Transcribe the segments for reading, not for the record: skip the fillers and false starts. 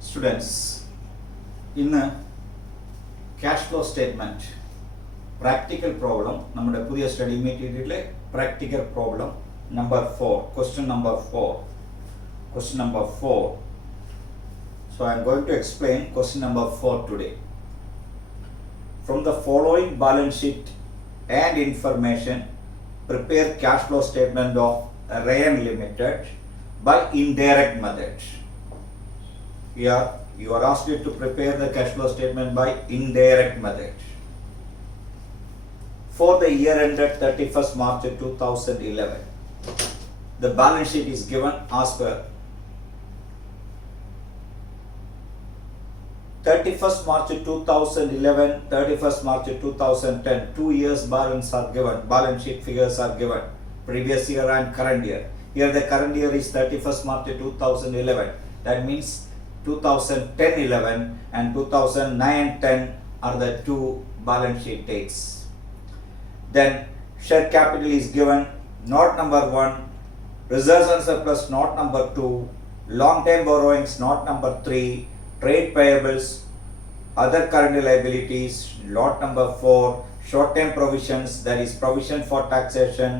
Students, in a cash flow statement, practical problem, നമ്മുടെ പുതിയ സ്റ്റഡി മെറ്റീരിയലിലെ practical problem number 4, question number 4. Question number 4. So I am going to explain question number 4 today. From the following balance sheet and information, prepare cash flow statement of Rayan Limited by indirect method. Here you are asked to prepare the cash flow statement by indirect method. For the year ended 31st March 2011, the balance sheet is given as per 31st March 2011, 31st March 2010, 2 years balance are given, balance sheet figures are given, previous year and current year. Here the current year is 31st March 2011, that means 2010-11 and 2009-10 are the two balance sheet dates. Then share capital is given, note number 1, reserves and surplus note number 2, long term borrowings note number 3, trade payables, other current liabilities note number 4, short term provisions, that is provision for taxation,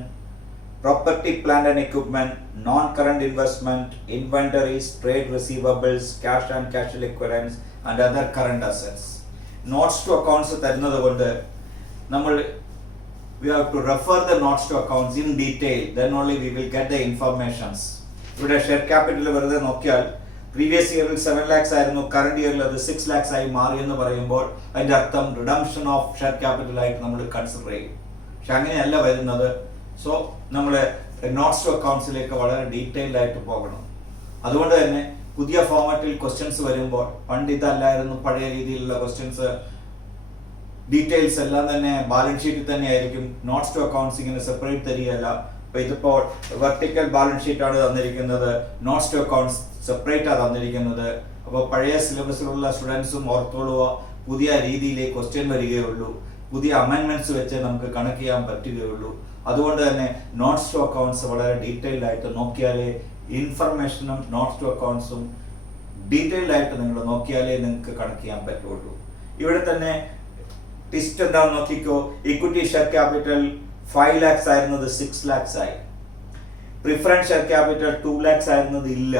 property, plant and equipment, non-current investment, inventories, trade receivables, cash and cash equivalents and other current assets. Notes to accounts തരുന്നത് കൊണ്ട് നമ്മൾ we have to refer the notes to accounts in detail, then only we will get the informations. ഇവിടെ share capital വെറുതെ നോക്കിയാൽ പ്രീവിയസ് ഇയറിൽ 7 lakhs ആയിരുന്നു, കറണ്ട് ഇയറിൽ അത് 6 lakhs ആയി മാറി എന്ന് പറയുമ്പോൾ അതിന്റെ അർത്ഥം റിഡംഷൻ ഓഫ് ഷെയർ ക്യാപിറ്റൽ ആയിട്ട് നമ്മൾ കൺസിഡർ ചെയ്യും. പക്ഷെ അങ്ങനെയല്ല വരുന്നത്. സോ നമ്മൾ നോട്ട്സ് ടു അക്കൗണ്ട്സിലേക്ക് വളരെ ഡീറ്റെയിൽഡ് ആയിട്ട് പോകണം. അതുകൊണ്ട് തന്നെ പുതിയ ഫോർമാറ്റിൽ ക്വസ്റ്റ്യൻസ് വരുമ്പോൾ പണ്ട് ഇതല്ലായിരുന്നു, പഴയ രീതിയിലുള്ള ക്വസ്റ്റ്യൻസ് ഡീറ്റെയിൽസ് എല്ലാം തന്നെ ബാലൻസ് ഷീറ്റിൽ തന്നെ ആയിരിക്കും. നോട്ട്സ് ടു അക്കൗണ്ട്സ് ഇങ്ങനെ സെപ്പറേറ്റ് തരികയല്ല. അപ്പൊ ഇതിപ്പോൾ വെർട്ടിക്കൽ ബാലൻസ് ഷീറ്റ് ആണ് തന്നിരിക്കുന്നത്, നോട്ട്സ് ടു അക്കൗണ്ട്സ് സെപ്പറേറ്റ് ആണ് തന്നിരിക്കുന്നത്. അപ്പോൾ പഴയ സിലബസിലുള്ള സ്റ്റുഡൻസും ഓർത്തോളുക, പുതിയ രീതിയിലേക്ക് ക്വസ്റ്റ്യൻ വരികയുള്ളൂ, പുതിയ അമെൻമെന്റ്സ് വെച്ച് നമുക്ക് കണക്ട് ചെയ്യാൻ പറ്റുകയുള്ളൂ. അതുകൊണ്ട് തന്നെ നോട്ട്സ് ടു അക്കൗണ്ട്സ് വളരെ ഡീറ്റെയിൽഡ് ആയിട്ട് നോക്കിയാലേ ഇൻഫർമേഷനും നോട്ട്സ് ടു അക്കൗണ്ട്സും ഡീറ്റെയിൽഡ് ആയിട്ട് നിങ്ങൾ നോക്കിയാലേ നിങ്ങൾക്ക് കണക്ട് ചെയ്യാൻ പറ്റുള്ളൂ. ഇവിടെ തന്നെ ടിസ്റ്റ് എന്താണെന്ന് നോക്കിക്കോ. ഇക്വിറ്റി ഷെയർ ക്യാപിറ്റൽ 5 lakhs ആയിരുന്നത് 6 lakhs ആയി. പ്രിഫറൻസ് ഷെയർ ക്യാപിറ്റൽ 2 lakhs ആയിരുന്നത് ഇല്ല.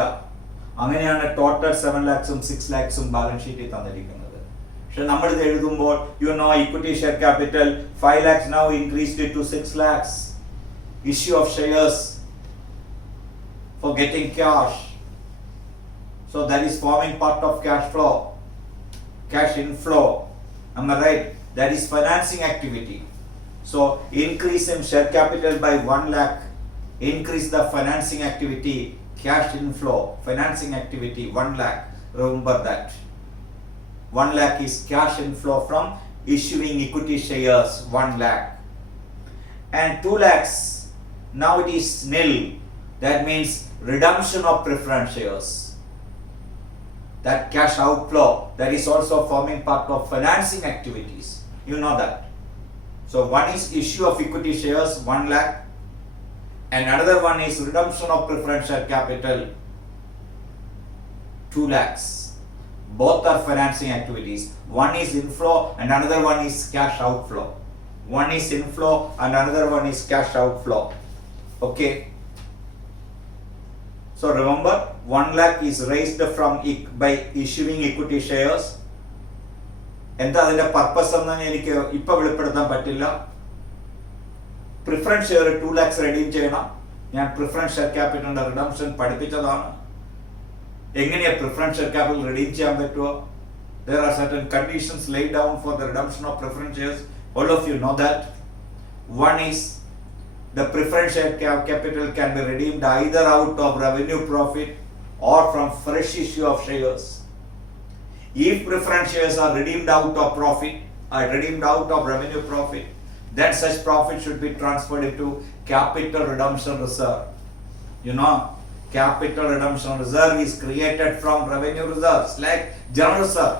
അങ്ങനെയാണ് ടോട്ടൽ 7 lakhs 6 lakhs ബാലൻസ് ഷീറ്റിൽ തന്നിരിക്കുന്നത്. പക്ഷെ നമ്മൾ ഇത് എഴുതുമ്പോൾ equity share capital 5 lakhs now increased to 6 lakhs. Issue of shares for getting cash. So that is forming part of cash flow, cash inflow. Am I right? That is financing activity. So increase in share capital by 1 lakh, increase the financing activity, cash inflow, financing activity 1 lakh. Remember that 1 lakh is cash inflow from issuing equity shares, 1 lakh. And 2 lakhs, now it is nil. That means redemption of preference shares. That cash outflow, that is also forming part of financing activities. You know that. So one is issue of equity shares 1 lakh and another one is redemption of preference share capital 2 lakhs. Both are financing activities. One is inflow and another one is cash outflow. One is inflow and another one is cash outflow. Okay. So remember 1 lakh is raised from by issuing equity shares. എന്താ അതിന്റെ പർപ്പസ് എന്ന് എനിക്ക് ഇപ്പൊ വെളിപ്പെടുത്താൻ പറ്റില്ല. Preference share 2 lakhs redeem ചെയ്യണം. ഞാൻ preference share ക്യാപിറ്റലിന്റെ റിഡംഷൻ പഠിപ്പിച്ചതാണ്. എങ്ങനെയാ പ്രിഫറൻസ് ഷെയർ ക്യാപിറ്റൽ റെഡീം ചെയ്യാൻ പറ്റുമോ? There are certain conditions laid down for the redemption of preference shares. All of you know that. One is the preference share capital can be redeemed either out of revenue profit or from fresh issue of shares. If preference shares are redeemed out of profit, redeemed out of revenue profit, then such profit should be transferred into capital redemption reserve. Capital redemption reserve is created from revenue reserves like general reserve.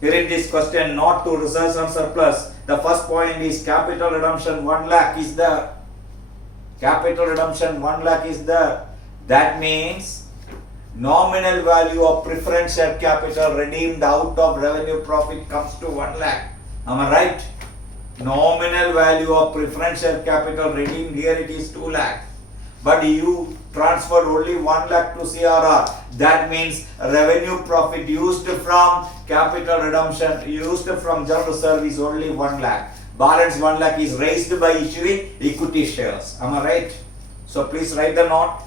Here in this question, not to reserves and surplus. The first point is capital redemption 1 lakh is there. Capital redemption 1 lakh is there. That means Nominal value of preference share capital redeemed out of revenue profit comes to 1 lakh. Am I right? Nominal value of preference share capital redeemed, here it is 2 lakh. But you transferred only 1 lakh to CRR. That means revenue profit used from capital redemption, used from general reserve is only 1 lakh. Balance 1 lakh is raised by issuing equity shares. Am I right? So please write the note.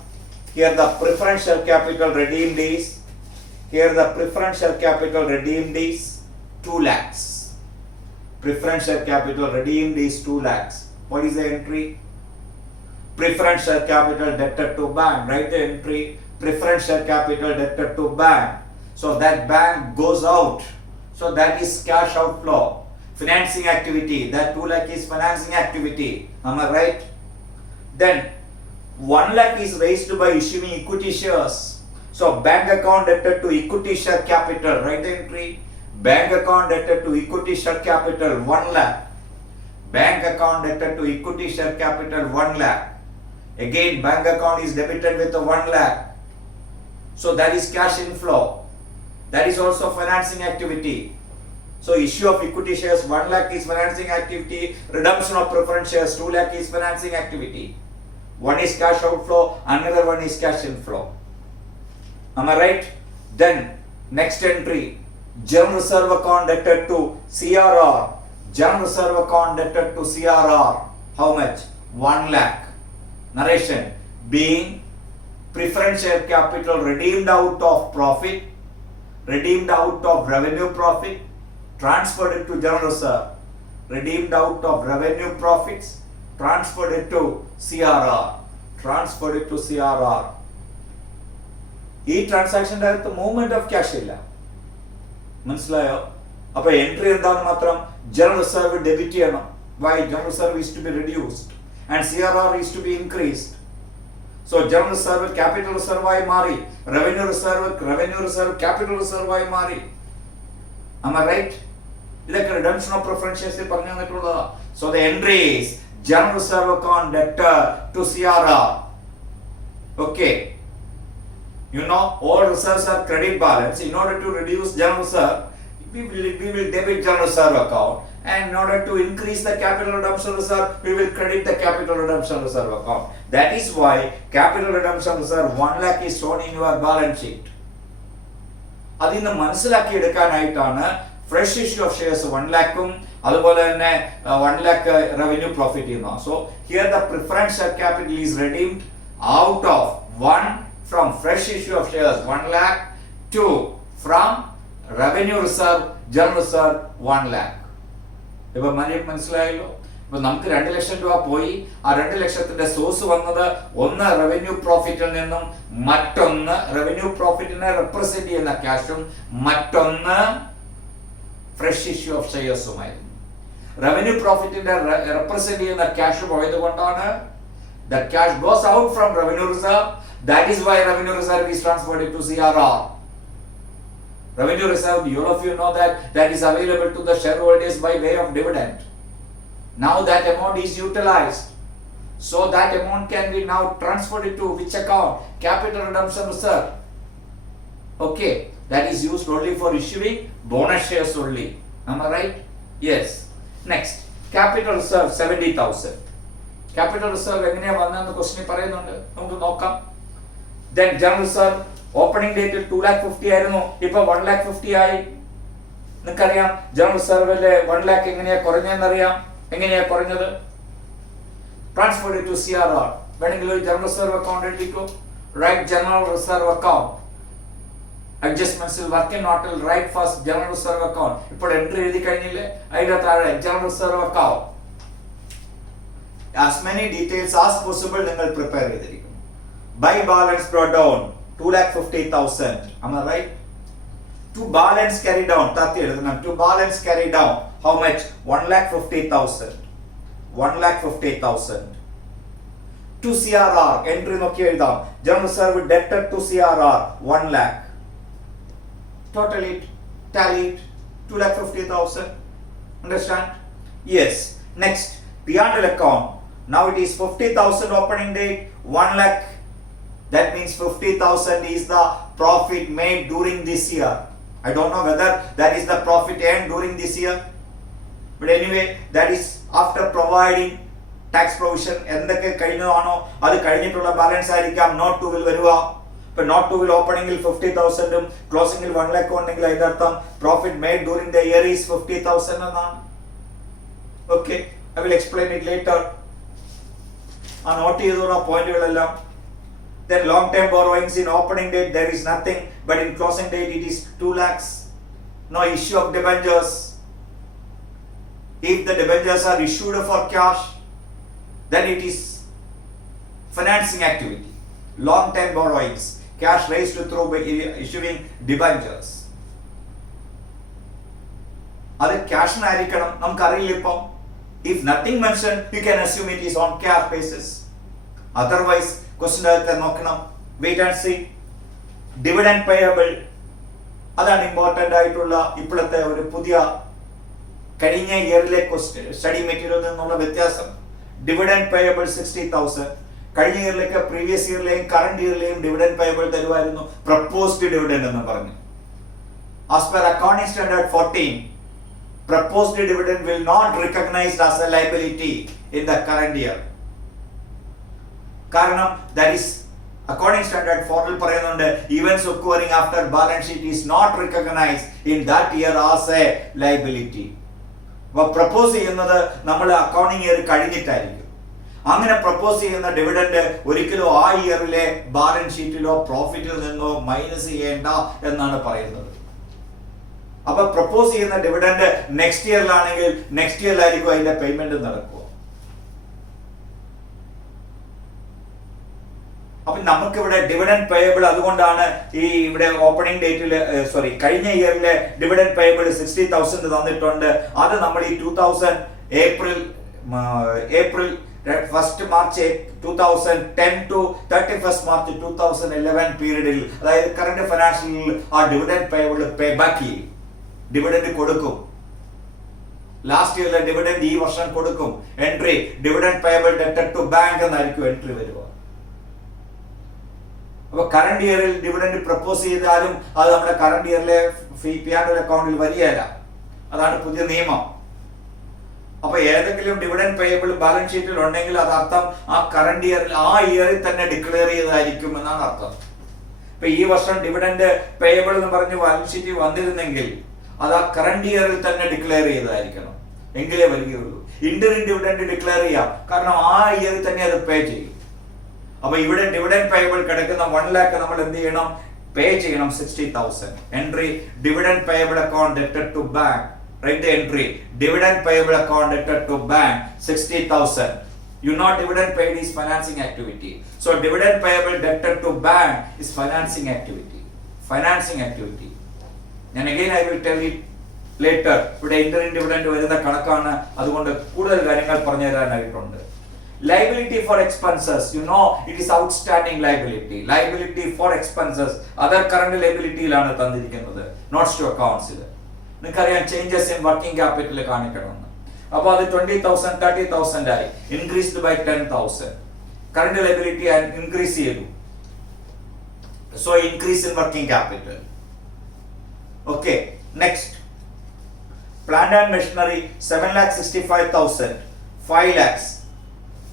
Here the preference share capital redeemed is, here the preference share capital redeemed is 2 lakhs. Preference share capital redeemed is 2 lakhs. What is the entry? Preference share capital debtor to bank. Write the entry. Preference share capital debtor to bank. So that bank goes out. So that is cash outflow. Financing activity. That 2 lakh is financing activity. Am I right? Then 1 lakh is raised by issuing equity shares. So bank account debtor to equity share capital. Write the entry. Bank account debtor to equity share capital 1 lakh. Bank account debtor to equity share capital 1 lakh. Again, bank account is debited with 1 lakh. So that is cash inflow. That is also financing activity. So issue of equity shares 1 lakh is financing activity. Redemption of preference shares 2 lakh is financing activity. One is cash outflow, another one is cash inflow. Am I right? Then next entry, general reserve account debtor to CRR. General reserve account debtor to CRR. How much? 1 lakh. Narration. Being preference share capital redeemed out of profit, redeemed out of revenue profit, transferred it to general reserve. Redeemed out of revenue profits, transferred it to CRR. Transferred it to CRR. ഈ ട്രാൻസാക്ഷൻ്റെ അകത്ത് movement of cash ഇല്ല. മനസ്സിലായോ? അപ്പൊ entry എന്താണെന്ന് മാത്രം, general reserve debit ചെയ്യണം. Why? General reserve is to be reduced and CRR is to be increased. So general reserve capital റിസർവായി മാറി, റവന്യൂ റിസർവ് ക്യാപിറ്റൽ റിസർവായി മാറി. Am I right? ഇതൊക്കെ റിഡംഷൻ ഓഫ് പ്രിഫറൻഷ്യൽസിൽ പറഞ്ഞു തന്നിട്ടുള്ളതാ. So the entry is general reserve account debtor to CRR. Okay. You know, all reserves are credit balance. In order to reduce general reserve, we will debit general reserve account. And in order to increase the capital redemption reserve, we will credit the capital redemption reserve account. That is why capital redemption reserve 1 lakh is shown in your balance sheet. അതിന്ന് മനസ്സിലാക്കി എടുക്കാനായിട്ടാണ് fresh issue of shares 1 lakhും അതുപോലെ തന്നെ 1 lakh revenue profit ചെയ്യുന്നു. So here the preference share capital is redeemed out of 1 from fresh issue of shares 1 lakh, 2 from revenue reserve general reserve 1 lakh. ഇപ്പൊ മനസ്സിലായല്ലോ. ഇപ്പൊ നമുക്ക് 2 ലക്ഷം രൂപ പോയി, ആ 2 ലക്ഷത്തിന്റെ സോഴ്സ് വന്നത് ഒന്ന് റവന്യൂ പ്രോഫിറ്റിൽ നിന്നും, മറ്റൊന്ന് റവന്യൂ പ്രോഫിറ്റിനെ റെപ്രസെന്റ് ചെയ്യുന്ന ക്യാഷും, മറ്റൊന്ന് ഫ്രഷ് ഇഷ്യൂ ഓഫ് ഷെയർസുമായിരുന്നു. റവന്യൂ പ്രോഫിറ്റിന്റെ റെപ്രസെന്റ് ചെയ്യുന്ന ക്യാഷ് പോയത് കൊണ്ടാണ് that cash goes out from revenue reserve. That is why revenue reserve is transferred to CRR. Revenue reserve, all of you know that is available to the shareholders by way of dividend. Now that amount is utilized. So that amount can be now transferred to which account? Capital redemption reserve. Okay, that is used only for issuing bonus shares only. Am I right? Yes. Next, capital reserve 70,000. Capital reserve എങ്ങനെയാ വന്നതെന്ന് ക്വസ്റ്റ്യൻ പറയുന്നുണ്ട്, നമുക്ക് നോക്കാം. Then general reserve opening date 2,50,000 ആയിരുന്നു, ഇപ്പൊ 1,50,000 ആയി. നിങ്ങൾക്കറിയാം ജനറൽ റിസർവിലെ 1 lakh എങ്ങനെയാ കുറഞ്ഞതെന്നറിയാം. എങ്ങനെയാ കുറഞ്ഞത്? Transferred to CRR. വേണമെങ്കിൽ ഒരു ജനറൽ റിസർവ് അക്കൗണ്ട് എഴുതിക്കോ. Write general reserve account. അഡ്ജസ്റ്റ്മെന്റ്സിൽ വർക്ക് നോട്ടിൽ write first general reserve account. ഇപ്പോൾ എൻട്രി എഴുതി കഴിഞ്ഞില്ലേ, അതിന്റെ താഴെ general reserve account. As many details as possible നിങ്ങൾ prepare ചെയ്തിരിക്കും. By balance brought down 2,50,000. Am I right? To balance carry down, to balance carry down, how much? 1,50,000. 1,50,000. To CRR, entry നോക്കി എഴുതാം. General reserve debtor to CRR 1 lakh. Total it, tally it, 2,50,000. Understand? Yes. Next, P&L account. Now it is 50,000 opening date, 1 lakh That means 50,000 is the profit made during this year. I don't know whether that is the profit earned during this year. But anyway, that is after providing tax provision. എന്തൊക്കെ കഴിഞ്ഞതാണോ അത് കഴിഞ്ഞിട്ടുള്ള ബാലൻസ് ആയിരിക്കാം not to will വരിക. ഇപ്പൊ not to will ഓപ്പണിംഗിൽ 50,000 ക്ലോസിംഗിൽ 1 lakh ഉണ്ടെങ്കിൽ അതിന്റെ അർത്ഥം profit made during the year is 50,000 എന്നാണ്. Okay, I will explain it later. ആ നോട്ട് ചെയ്തോളൂ പോയിന്റുകളെല്ലാം. Then long term borrowings in opening date there is nothing, but in closing date it is 2 lakhs. No issue of debentures. If the debentures are issued for cash, then it is financing activity. Long term borrowings, cash raised through by issuing debentures. അത് ക്യാഷിനായിരിക്കണം, നമുക്കറിയില്ല ഇപ്പം. If nothing mentioned, you can assume it is on cash basis. Otherwise, question അകത്ത് നോക്കണം. Wait and see. Dividend payable, അതാണ് important ആയിട്ടുള്ള ഇപ്പോഴത്തെ ഒരു പുതിയ കഴിഞ്ഞ ഇയറിലെ സ്റ്റഡി മെറ്റീരിയലിൽ നിന്നുള്ള വ്യത്യാസം. Dividend payable 60,000. കഴിഞ്ഞ ഇയറിലേക്ക് പ്രീവിയസ് ഇയറിലെയും കറണ്ട് ഇയറിലെയും ഡിവിഡൻഡ് പേയബിൾ തരുമായിരുന്നു പ്രപ്പോസ്ഡ് ഡിവിഡൻഡ് എന്ന് പറഞ്ഞു. As per accounting standard 14, proposed dividend will not recognised as a liability in the current year. കാരണം ദാറ്റ് ഈസ് അക്കോർഡിംഗ് സ്റ്റാൻഡേർഡ് 4 പറയുന്നുണ്ട് events occurring after balance sheet is not recognised in that year as a liability. അപ്പോൾ propose ചെയ്യുന്നത് നമ്മൾ accounting year കഴിഞ്ഞിട്ടായിരിക്കും. അങ്ങനെ പ്രപ്പോസ് ചെയ്യുന്ന ഡിവിഡൻഡ് ഒരിക്കലും ആ ഇയറിലെ ബാലൻസ് ഷീറ്റിലോ പ്രോഫിറ്റിൽ നിന്നോ മൈനസ് ചെയ്യേണ്ട എന്നാണ് പറയുന്നത്. അപ്പൊ പ്രപ്പോസ് ചെയ്യുന്ന ഡിവിഡൻഡ് നെക്സ്റ്റ് ഇയറിലാണെങ്കിൽ നെക്സ്റ്റ് ഇയറിലായിരിക്കും അതിന്റെ പേയ്മെന്റ് നടക്കുക. അപ്പൊ നമുക്കിവിടെ ഡിവിഡൻഡ് പേയബിൾ, അതുകൊണ്ടാണ് ഈ ഇവിടെ ഓപ്പണിംഗ് ഡേറ്റിൽ കഴിഞ്ഞ ഇയറിലെ ഡിവിഡൻഡ് പേയബിൾ 60,000 തന്നിട്ടുണ്ട്. അത് നമ്മൾ ഈ 2000 ഏപ്രിൽ 1 മാർച്ച് 2010 ടു 31 മാർച്ച് 2011 പീരീഡിൽ, അതായത് കറണ്ട് ഫിനാൻഷ്യൽ ആ ഡിവിഡൻഡ് പേയബിൾ പേ ബാക്ക് ചെയ്യും, ഡിവിഡൻഡ് കൊടുക്കും. ലാസ്റ്റ് ഇയറിലെ ഡിവിഡൻഡ് ഈ വർഷം കൊടുക്കും. എൻട്രി ഡിവിഡൻഡ് പേയബിൾ ഡെറ്റഡ് ടു ബാങ്ക് എന്നായിരിക്കും എൻട്രി വരിക. അപ്പൊ കറണ്ട് ഇയറിൽ ഡിവിഡൻഡ് പ്രപ്പോസ് ചെയ്താലും അത് നമ്മുടെ കറണ്ട് ഇയറിലെ P&L അക്കൗണ്ടിൽ വരികയില്ല. അതാണ് പുതിയ നിയമം. അപ്പൊ ഏതെങ്കിലും ഡിവിഡൻഡ് പേയബിൾ ബാലൻസ് ഷീറ്റിൽ ഉണ്ടെങ്കിൽ അത് അർത്ഥം ആ കറണ്ട് ഇയറിൽ ആ ഇയറിൽ തന്നെ ഡിക്ലെയർ ചെയ്തതായിരിക്കും എന്നാണ് അർത്ഥം. ഇപ്പൊ ഈ വർഷം ഡിവിഡൻഡ് പേയബിൾ എന്ന് പറഞ്ഞ് ബാലൻസ് ഷീറ്റിൽ വന്നിരുന്നെങ്കിൽ അത് ആ കറണ്ട് ഇയറിൽ തന്നെ ഡിക്ലെയർ ചെയ്തതായിരിക്കണം, എങ്കിലേ വരികയുള്ളൂ. ഇന്ററിം ഡിവിഡൻഡ് ഡിക്ലെയർ ചെയ്യാം, കാരണം ആ ഇയറിൽ തന്നെ അത് പേ ചെയ്യും. അപ്പൊ ഇവിടെ ഡിവിഡൻഡ് പേയബിൾ കിടക്കുന്ന 1 lakh നമ്മൾ എന്ത് ചെയ്യണം? പേ ചെയ്യണം 60,000. എൻട്രി ഡിവിഡൻഡ് പേയബിൾ അക്കൗണ്ട് ഡെറ്റഡ് to bank. Write the entry dividend payable account ഡെറ്റഡ് to bank 60,000. You know dividend paid is financing activity. So dividend payable debted to bank is financing activity. Financing activity. And again I will tell it later. ഇവിടെ interim dividend വരുന്ന കണക്കാണ്, അതുകൊണ്ട് കൂടുതൽ കാര്യങ്ങൾ പറഞ്ഞു തരാനായിട്ടുണ്ട്. Liability for expenses, you know it is outstanding liability. Liability for expenses other current liability യിലാണ് തന്നിരിക്കുന്നത്, notes to accounts ൽ. നിങ്ങൾക്കറിയാം ചേഞ്ചസ് ഇൻ വർക്കിംഗ് ക്യാപിറ്റൽ കാണിക്കണമെന്ന്. അപ്പോൾ അത് 20,000 30,000 ആയി, increased by 10,000. Current liability increase ചെയ്തു. So increase in working capital. Okay, next plant and machinery 7,65,000, 5 lakhs.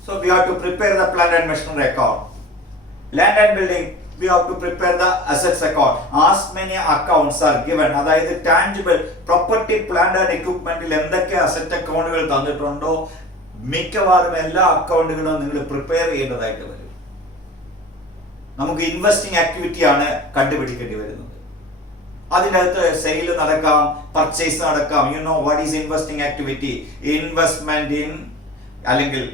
So we have to prepare the plant and machinery account. Land and building, we have to prepare the assets account. As many accounts are given, അതായത് tangible property, plant and equipment ൽ എന്തൊക്കെ അസറ്റ് അക്കൗണ്ടുകൾ തന്നിട്ടുണ്ടോ മിക്കവാറും എല്ലാ അക്കൗണ്ടുകളും നിങ്ങൾ പ്രിപ്പയർ ചെയ്യേണ്ടതായിട്ട് വരും. നമുക്ക് ഇൻവെസ്റ്റിംഗ് ആക്ടിവിറ്റി ആണ് കണ്ടുപിടിക്കേണ്ടി വരുന്നത്. അതിനകത്ത് സെയിൽ നടക്കാം, പർച്ചേസ് നടക്കാം. You know what is investing activity? Investment in അല്ലെങ്കിൽ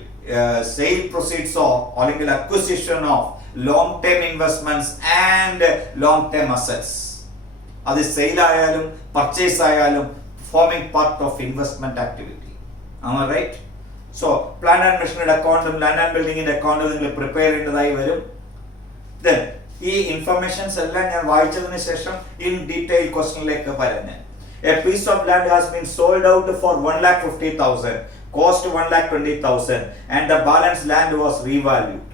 സെയിൽ പ്രൊസീഡ്സ് ഓഫ് അല്ലെങ്കിൽ acquisition of long term investments and long term assets. അത് സെയിൽ ആയാലും പർച്ചേസ് ആയാലും forming part of investment activity. Right? So plant and machinery അക്കൗണ്ടും land and ബിൽഡിംഗിന്റെ അക്കൗണ്ടും നിങ്ങൾ പ്രിപ്പയർ ചെയ്യേണ്ടതായി വരും. ദെൻ ഈ ഇൻഫർമേഷൻസ് എല്ലാം ഞാൻ വായിച്ചതിന് ശേഷം ഇൻ ഡീറ്റെയിൽ ക്വസ്റ്റ്യനിലേക്ക് വരുന്നത്. A piece of land has been sold out for 1,50,000, cost 1,20,000 and the balance land was revalued.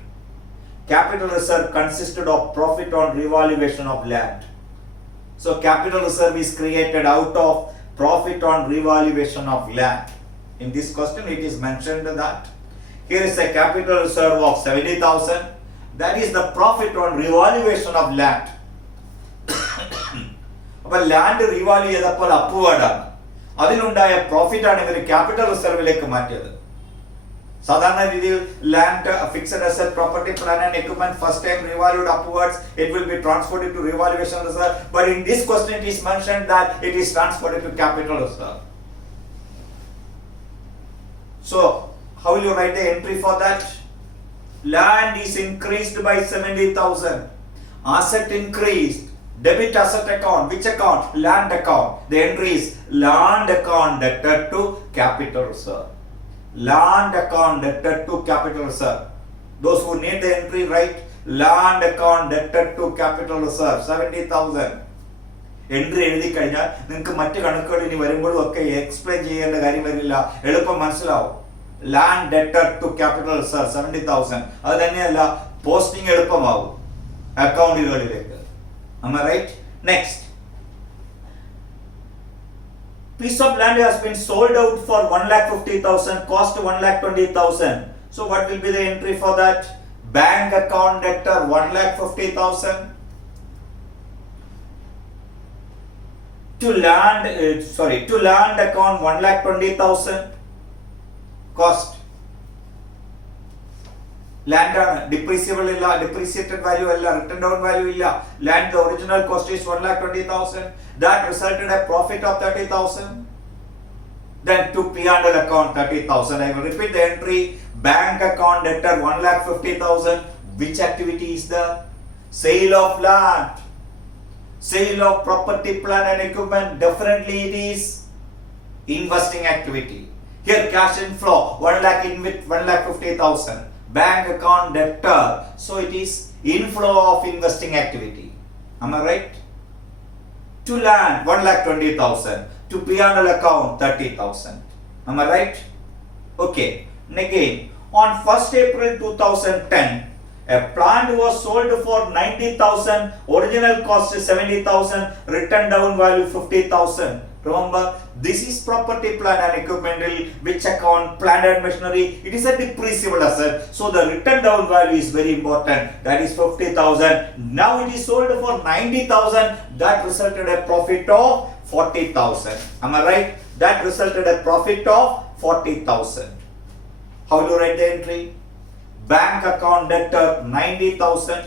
capital reserve consisted of profit on revaluation of land. So capital reserve is created out of profit on revaluation of land. In this question it is mentioned that here is a capital reserve of 70,000. That is the profit on revaluation of land. അപ്പോൾ land revalue ചെയ്തപ്പോൾ അപ്രൂവ്ഡ് ആണ്, അതിനുണ്ടായ പ്രോഫിറ്റ് ആണ് ഇവർ ക്യാപിറ്റൽ റിസർവിലേക്ക് മാറ്റിയത്. സാധാരണ രീതിയിൽ land fixed asset property plant and equipment first time revalued upwards it will be transferred to revaluation reserve, but in this question it is mentioned that it is transferred to capital reserve. So how will you write the entry for that? Land is increased by 70,000. Asset increased. Debit asset account. Which account? Land account. The entry is land account debted to capital reserve. Land account debted to capital reserve. Those who need the entry, write land account debted to capital reserve 70,000. എൻട്രി എഴുതി കഴിഞ്ഞാൽ നിങ്ങൾക്ക് മറ്റു കണക്കുകൾ ഇനി വരുമ്പോഴും ഒക്കെ എക്സ്പ്ലെയിൻ ചെയ്യേണ്ട കാര്യം വരില്ല, എളുപ്പം മനസ്സിലാവും. Land debtor to capital reserve 70,000. അത് തന്നെയല്ല, പോസ്റ്റിംഗ് എളുപ്പമാവും അക്കൗണ്ടുകളിലേക്ക്. Am I right? Next, piece of land has been sold out for 1,50,000, cost 1,20,000. So what will be the entry for that? Bank account debtor 1,50,000. To land account 1,20,000. Cost land ആണ്, ഡിപ്രീസിയബിൾ ഇല്ല, depreciated value അല്ല, written down value ഇല്ല. Land the original cost is 1,20,000. That resulted a profit of 30,000. Then to P&L account 30,000. I will repeat the entry. Bank account debtor 1,50,000. Which activity is the sale of land? Sale of property, plant and equipment. Definitely it is investing activity. Here cash inflow 1,50,000. Bank account debtor, so it is inflow of investing activity. Am I right? To land 1,20,000. To P&L account 30,000. Am I right? Okay. And again, on 1st April 2010, a plant was sold for 90,000. Original cost is 70,000. Written down value 50,000. Remember, this is property, plant and equipment. Which account? Plant and machinery. It is a depreciable asset. So the written down value is very important. That is 50,000. Now it is sold for 90,000. That resulted a profit of 40,000. Am I right? That resulted a profit of 40,000. How do you write the entry? Bank account debtor 90,000.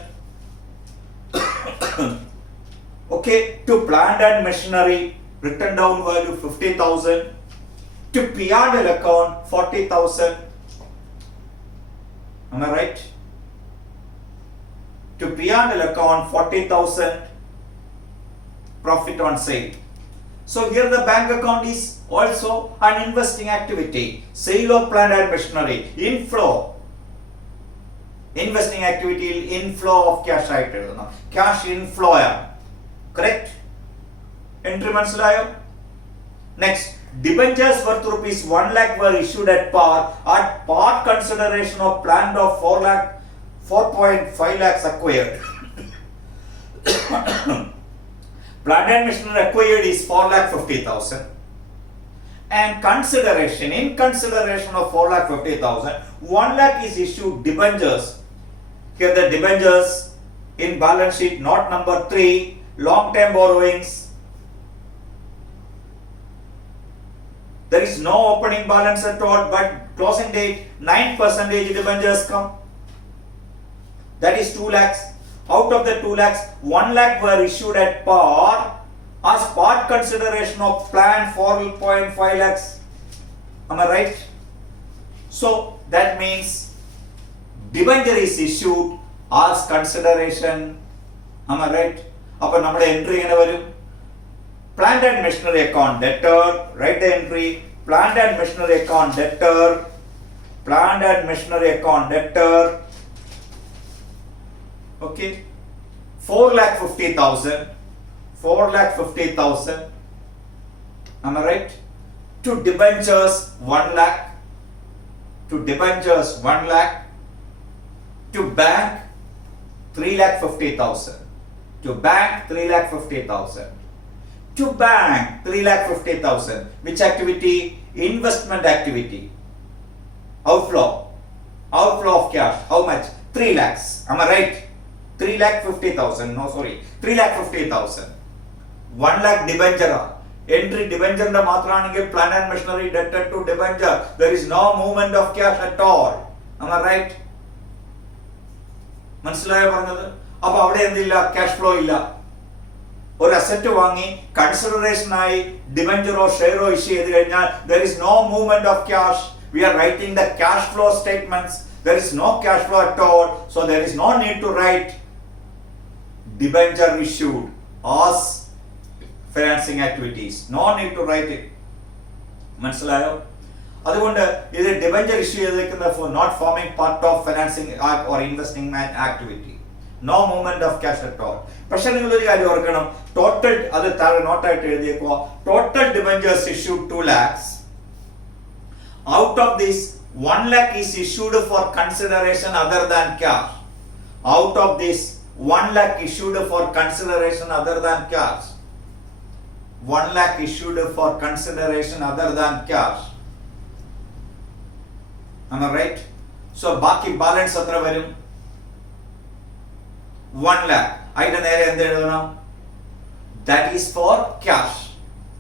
Okay, to plant and machinery, written down value 50,000. To P&L account 40,000. Am I right? To P&L account 40,000. Profit on sale. So here the bank account is also an investing activity. Sale of plant and machinery. Inflow. Investing activity, inflow of cash ആയിട്ട് എഴുതണം. Cash inflow. Correct? Entry മനസ്സിലായോ? Next, debentures worth rupees 1 lakh were issued at par. At part consideration of planned of 4.5 lakhs acquired. Plant and machinery acquired is 4,50,000. And in consideration of 4,50,000, 1 lakh is issued debentures. Here the debentures in balance sheet note number 3, long term borrowings. There is no opening balance at all, but closing date 9% debentures come. That is 2 lakhs. Out of the 2 lakhs, 1 lakh were issued at par as part consideration of planned 4.5 lakhs. Am I right? So that means debenture is issued as consideration. Am I right? Appo nammade entry engane varum? Plant and machinery account debtor. Write the entry. Plant and machinery account debtor. Plant and machinery account debtor. Okay. 4,50,000. 4,50,000. Am I right? To debentures 1 lakh. To debentures 1 lakh. To bank 3,50,000. To bank 3,50,000. To bank 3,50,000. Which activity? Investment activity. Outflow. Outflow of cash. How much? 3 lakhs. Am I right? 3,50,000. No, sorry. 3,50,000. 1 lakh debenture. Entry debenture the matranike plant and machinery debtor to debenture. There is no movement of cash at all. Am I right? മനസ്സിലായോ പറഞ്ഞത്? അപ്പൊ അവിടെ എന്തില്ല? Cash flow ഇല്ല. ഒരു അസറ്റ് വാങ്ങി കൺസിഡറേഷനായി ഡിബഞ്ചറോ ഷെയറോ ഇഷ്യൂ ചെയ്ത് കഴിഞ്ഞാൽ there is no movement of cash. We are writing the cash flow statements. There is no cash flow at all. So there is no need to write debenture issued as financing activities. No need to write it. മനസ്സിലായോ? അതുകൊണ്ട് ഇത് debenture issue ചെയ്തിരിക്കുന്ന not forming part of financing or investing activity. No movement of cash at all. പക്ഷെ നിങ്ങൾ ഒരു കാര്യം ഓർക്കണം, total അത് താഴെ നോട്ടായിട്ട് എഴുതിയേക്കുക. Total debentures issued 2 lakhs. Out of this 1 lakh is issued for consideration other than cash. Out of this 1 lakh issued for consideration other than cash. 1 lakh issued for consideration other than cash. Am I right? So ബാക്കി ബാലൻസ് എത്ര വരും? 1 lakh. അതിന്റെ നേരെ എന്ത് എഴുതണം? That is for cash.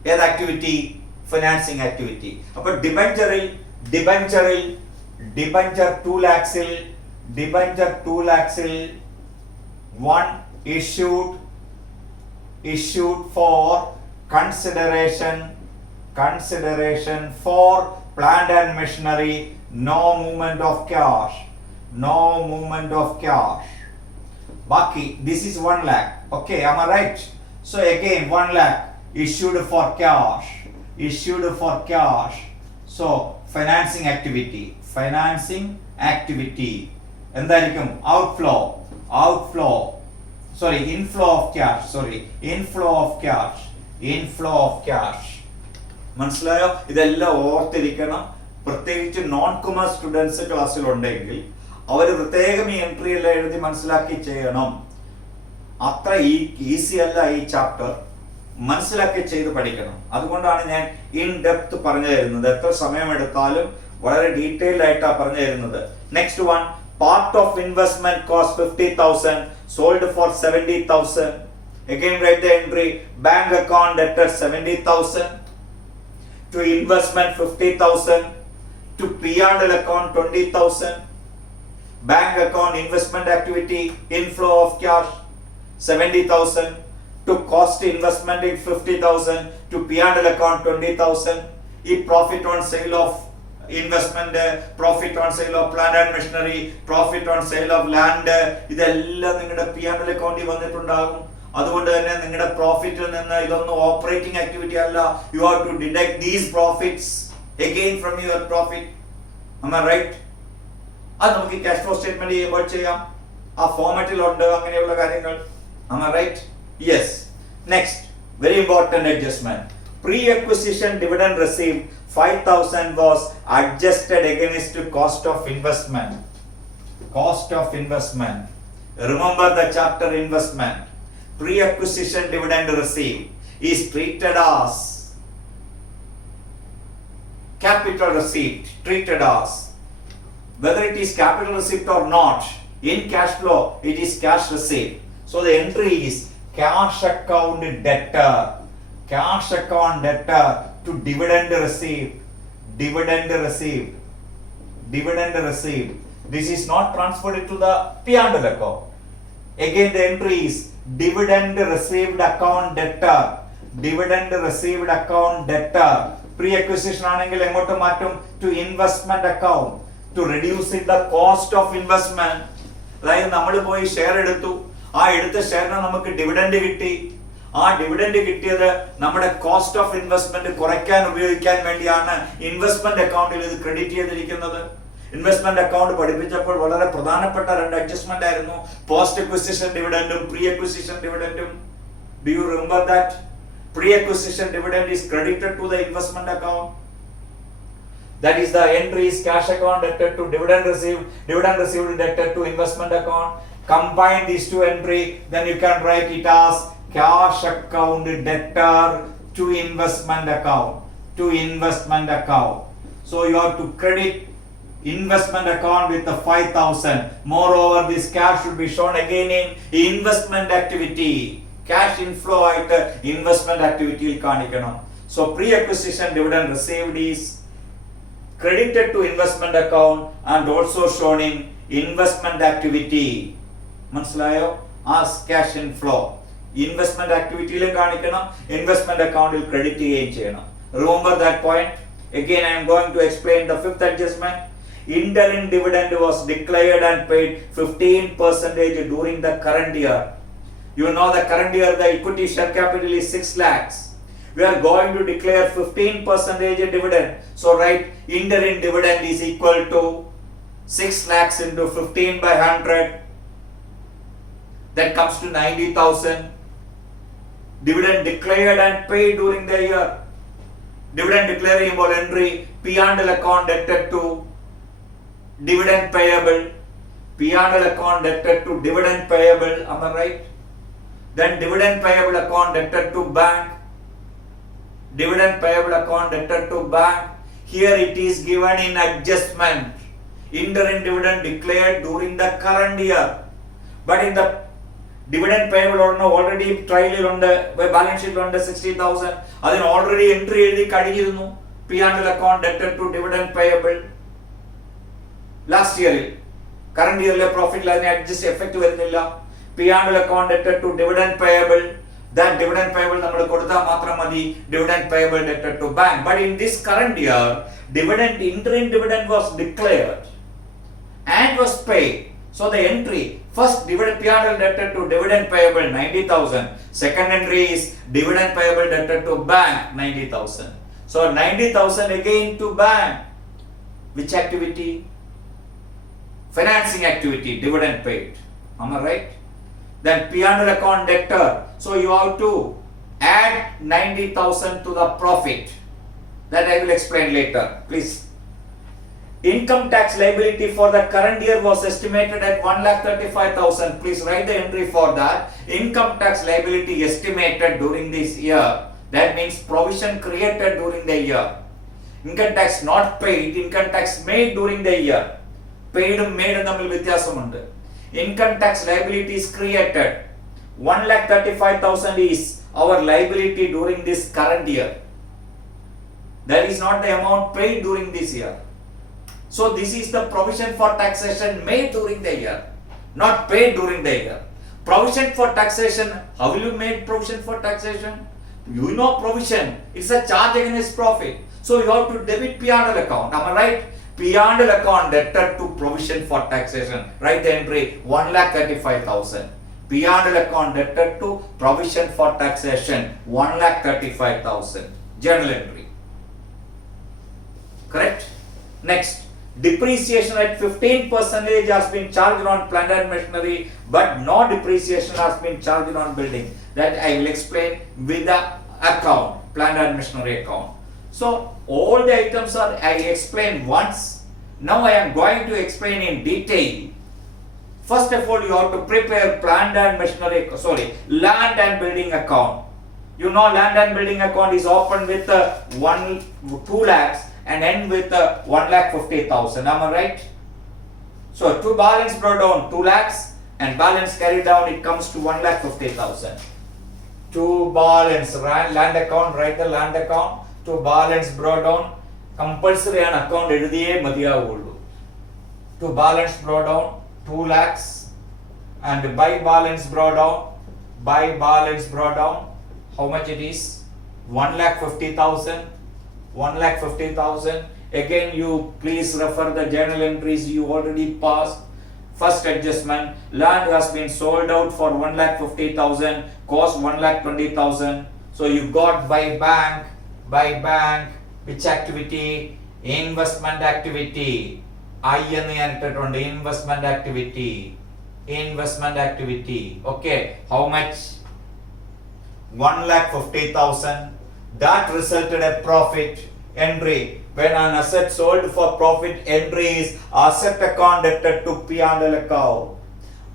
ഏത് activity? Financing activity. അപ്പൊ ഡിബഞ്ചർ 2 lakhsൽ 1 issued for consideration for plant and machinery. No movement of cash. Baki, this is 1 lakh. Okay, am I right? So again 1 lakh issued for cash. So financing activity. എന്തായിരിക്കും? Inflow of cash. മനസ്സിലായോ? ഇതെല്ലാം ഓർത്തിരിക്കണം. പ്രത്യേകിച്ച് non commerce students ക്ലാസ്സിൽ ഉണ്ടെങ്കിൽ അവർ പ്രത്യേകം ഈ എൻട്രി എല്ലാം എഴുതി മനസ്സിലാക്കി ചെയ്യണം. അത്ര ഈസി അല്ല ഈ ചാപ്റ്റർ. മനസ്സിലാക്കി ചെയ്ത് പഠിക്കണം. അതുകൊണ്ടാണ് ഞാൻ ഇൻ ഡെപ്ത് പറഞ്ഞു തരുന്നത്. എത്ര സമയമെടുത്താലും വളരെ ഡീറ്റെയിൽഡ് ആയിട്ടാണ് പറഞ്ഞു തരുന്നത്. Next one, part of investment cost 50,000, sold for 70,000. Again write the entry, bank account debtor 70,000, to investment 50,000, to P&L account 20,000, bank account investment activity inflow of cash 70,000, to cost investment 50,000, to P&L account 20,000. ഈ profit on sale of investment, profit on sale of plant and machinery, profit on sale of land, ഇതെല്ലാം നിങ്ങളുടെ P&L അക്കൗണ്ടിൽ വന്നിട്ടുണ്ടാകും. അതുകൊണ്ട് തന്നെ നിങ്ങളുടെ പ്രോഫിറ്റിൽ നിന്ന് ഇതൊന്നും ഓപ്പറേറ്റിംഗ് ആക്ടിവിറ്റി അല്ല. You have to deduct these profits again from your profit. Am I right? അത് നമുക്ക് ക്യാഷ് ഫ്ലോ സ്റ്റേറ്റ്മെന്റ് ചെയ്യുമ്പോൾ ചെയ്യാം. ആ ഫോർമാറ്റിലുണ്ട് അങ്ങനെയുള്ള കാര്യങ്ങൾ. Am I right? Yes. Next, very important adjustment. Pre-acquisition dividend received 5,000 was adjusted against cost of investment. Remember the chapter investment. Pre-acquisition dividend received is treated as capital receipt. Whether it is capital receipt or not, in cash flow it is cash receipt. So the entry is cash account debtor to dividend received. This is not transferred to the P&L account. Again the entry is dividend received account debtor. Pre-acquisition ആണെങ്കിൽ എങ്ങോട്ട് മാറ്റും? To investment account, to reducing the cost of investment. അതായത് നമ്മൾ പോയി ഷെയർ എടുത്തു, ആ എടുത്ത ഷെയറിന് നമുക്ക് ഡിവിഡൻഡ് കിട്ടി. ആ ഡിവിഡൻഡ് കിട്ടിയത് നമ്മുടെ കോസ്റ്റ് ഓഫ് ഇൻവെസ്റ്റ്മെന്റ് കുറയ്ക്കാൻ ഉപയോഗിക്കാൻ വേണ്ടിയാണ് ഇൻവെസ്റ്റ്മെന്റ് അക്കൗണ്ടിൽ ഇത് ക്രെഡിറ്റ് ചെയ്തിരിക്കുന്നത്. ഇൻവെസ്റ്റ്മെന്റ് അക്കൗണ്ട് പഠിപ്പിച്ചപ്പോൾ വളരെ പ്രധാനപ്പെട്ട 2 അഡ്ജസ്റ്റ്മെന്റ് ആയിരുന്നു, പോസ്റ്റ് അക്വിസിഷൻ ഡിവിഡൻഡും പ്രീ അക്വിസിഷൻ ഡിവിഡൻഡും. Do you remember that? Pre acquisition dividend is credited to the investment account. That is the entry is cash account debtor to dividend received debtor to investment account. Combine these two entry, then you can write it as cash account debtor to investment account. To investment account. So you have to credit investment account with the 5,000. Moreover, this cash should be shown again in investment activity. Cash inflow at investment activity. So pre-acquisition dividend received is credited to investment account and also shown in investment activity. Manslayo as cash inflow. Investment activity investment account will credit cheyana. Remember that point. Again, I am going to explain the fifth adjustment. Interim dividend was declared and paid 15% during the current year. You know the current year the equity share capital is 6 lakhs. We are going to declare 15% dividend. So write interim dividend is equal to 6 lakhs into 15 by 100. That comes to 90,000. Dividend declared and paid during the year. Dividend declaring entry P&L account debted to dividend payable. P&L account debted to dividend payable. Am I right? Then dividend payable account debted to bank. Dividend payable account debted to bank. Here it is given in adjustment. Interim dividend declared during the current year. But in the dividend payable already trial on the balance sheet on the 60,000. Then already entry P&L account debted to dividend payable. Last year, current year profit line adjust effect P&L account debted to dividend payable. That dividend payable dividend payable debted to bank. But in this current year, interim dividend was declared and was paid. So the entry, first dividend P&L debted to dividend payable 90,000. Second entry is dividend payable debted to bank 90,000. So 90,000 again to bank. Which activity? Financing activity, dividend paid. Am I right? Then P&L account debtor. So you have to add 90,000 to the profit. That I will explain later. Please. Income tax liability for the current year was estimated at 1,35,000. Please write the entry for that. Income tax liability estimated during this year. That means provision created during the year. Income tax not paid, income tax made during the year. Paid and made and the income tax liability is created. 1,35,000 is our liability during this current year. That is not the amount paid during this year. So this is the provision for taxation made during the year, not paid during the year. Provision for taxation, how will you make provision for taxation? You know provision, it's a charge against profit. So you have to debit P&L account, am I right? P&L account debted to provision for taxation. Write the entry 1,35,000. P&L account debted to provision for taxation 1,35,000. Journal entry. Correct? Next. Depreciation at 15% has been charged on plant and machinery, but no depreciation has been charged on building. That I will explain with the account, plant and machinery account. So all the items are I explained once. Now I am going to explain in detail. First of all, you have to prepare land and building account. You know land and building account is opened with 2 lakhs and end with 1,50,000. Am I right? So to balance brought down 2 lakhs and balance carried down, it comes to 1,50,000. To balance land account, write the land account. To balance brought down, compulsory an account eduthiye madiyavullu. To balance brought down 2 lakhs and by balance brought down, how much it is? 1,50,000. 1,50,000. Again, you please refer the journal entries you already passed. First adjustment, land has been sold out for 1,50,000, cost 1,20,000. So you got by bank, which activity? Investment activity. Investment activity. Okay, how much? 1,50,000. That resulted a profit entry. When an asset sold for profit, entry is asset account debted to P&L account.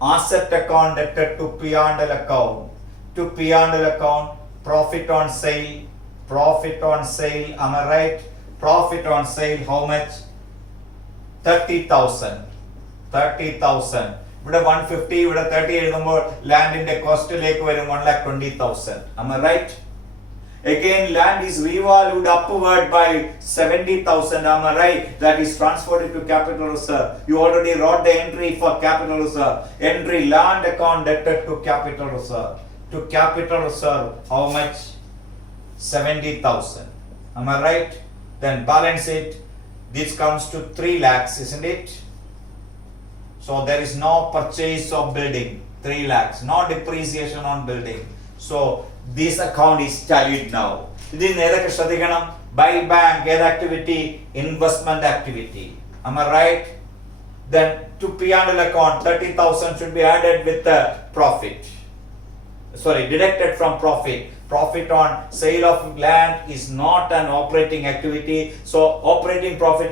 asset account debted to P&L account. To P&L account, profit on sale, am I right? Profit on sale, how much? 30,000. ഇവിടെ 150, ഇവിടെ 30 എഴുതുമ്പോൾ ലാൻഡിന്റെ കോസ്റ്റിലേക്ക് വരും 1,20,000. Am I right? Again, land is revalued upward by 70,000. Am I right? That is transferred into capital reserve. You already wrote the entry for capital reserve. Entry land account debted to capital reserve. To capital reserve, how much? 70,000. Am I right? Then balance it. This comes to 3 lakhs, isn't it? So there is no purchase of building. 3 lakhs. No depreciation on building. So this account is tallied now. This is buy bank, activity, investment activity. Am I right? Then to P&L account, 30,000 should be added with the profit. Sorry, deducted from profit. Profit on sale of land is not an operating activity. So operating profit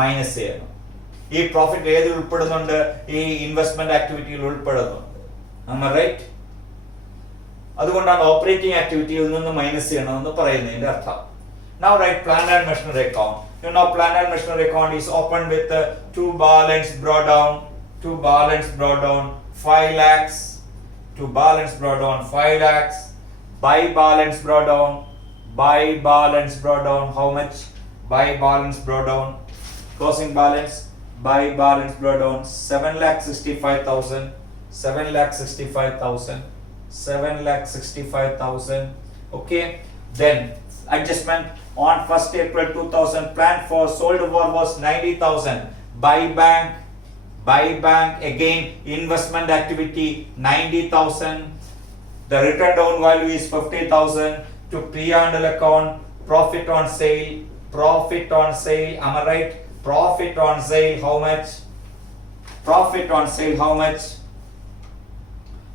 minus ചെയ്യണം. ഈ പ്രോഫിറ്റ് ഏത് ഉൾപ്പെടുന്നുണ്ട്? ഈ ഇൻവെസ്റ്റ്മെന്റ് ആക്ടിവിറ്റിയിൽ ഉൾപ്പെടുന്നുണ്ട്. Am I right? അതുകൊണ്ടാണ് ഓപ്പറേറ്റിംഗ് ആക്ടിവിറ്റിയിൽ നിന്ന് മൈനസ് ചെയ്യണമെന്ന് പറയുന്നതിന്റെ അർത്ഥം. Now write plant and machinery account. You know plant and machinery account is opened with two balance brought down 5 lakhs. To balance brought down 5 lakhs. Buy balance brought down how much? Buy balance brought down. Closing balance. Buy balance brought down 7,65,000. Okay. Then adjustment on 1st April 2000. Planned for sold for was 90,000. Buy bank again investment activity 90,000. The written down value is 50,000. To P&L account, profit on sale. Am I right? Profit on sale, how much?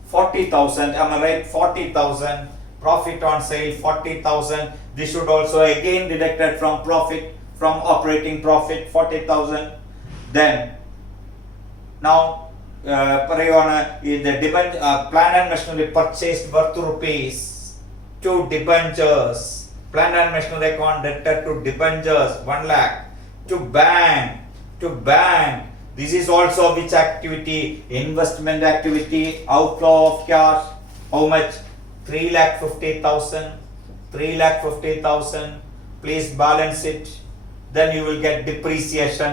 40,000. Am I right? 40,000. Profit on sale 40,000. This should also again deducted from profit, from operating profit 40,000. Then now the plant and machinery purchased worth rupees to debentures. Plant and machinery account debted to debentures 1 lakh. To bank. This is also which activity? Investment activity. Outflow of cash. How much? 3,50,000. Please balance it. Then you will get depreciation.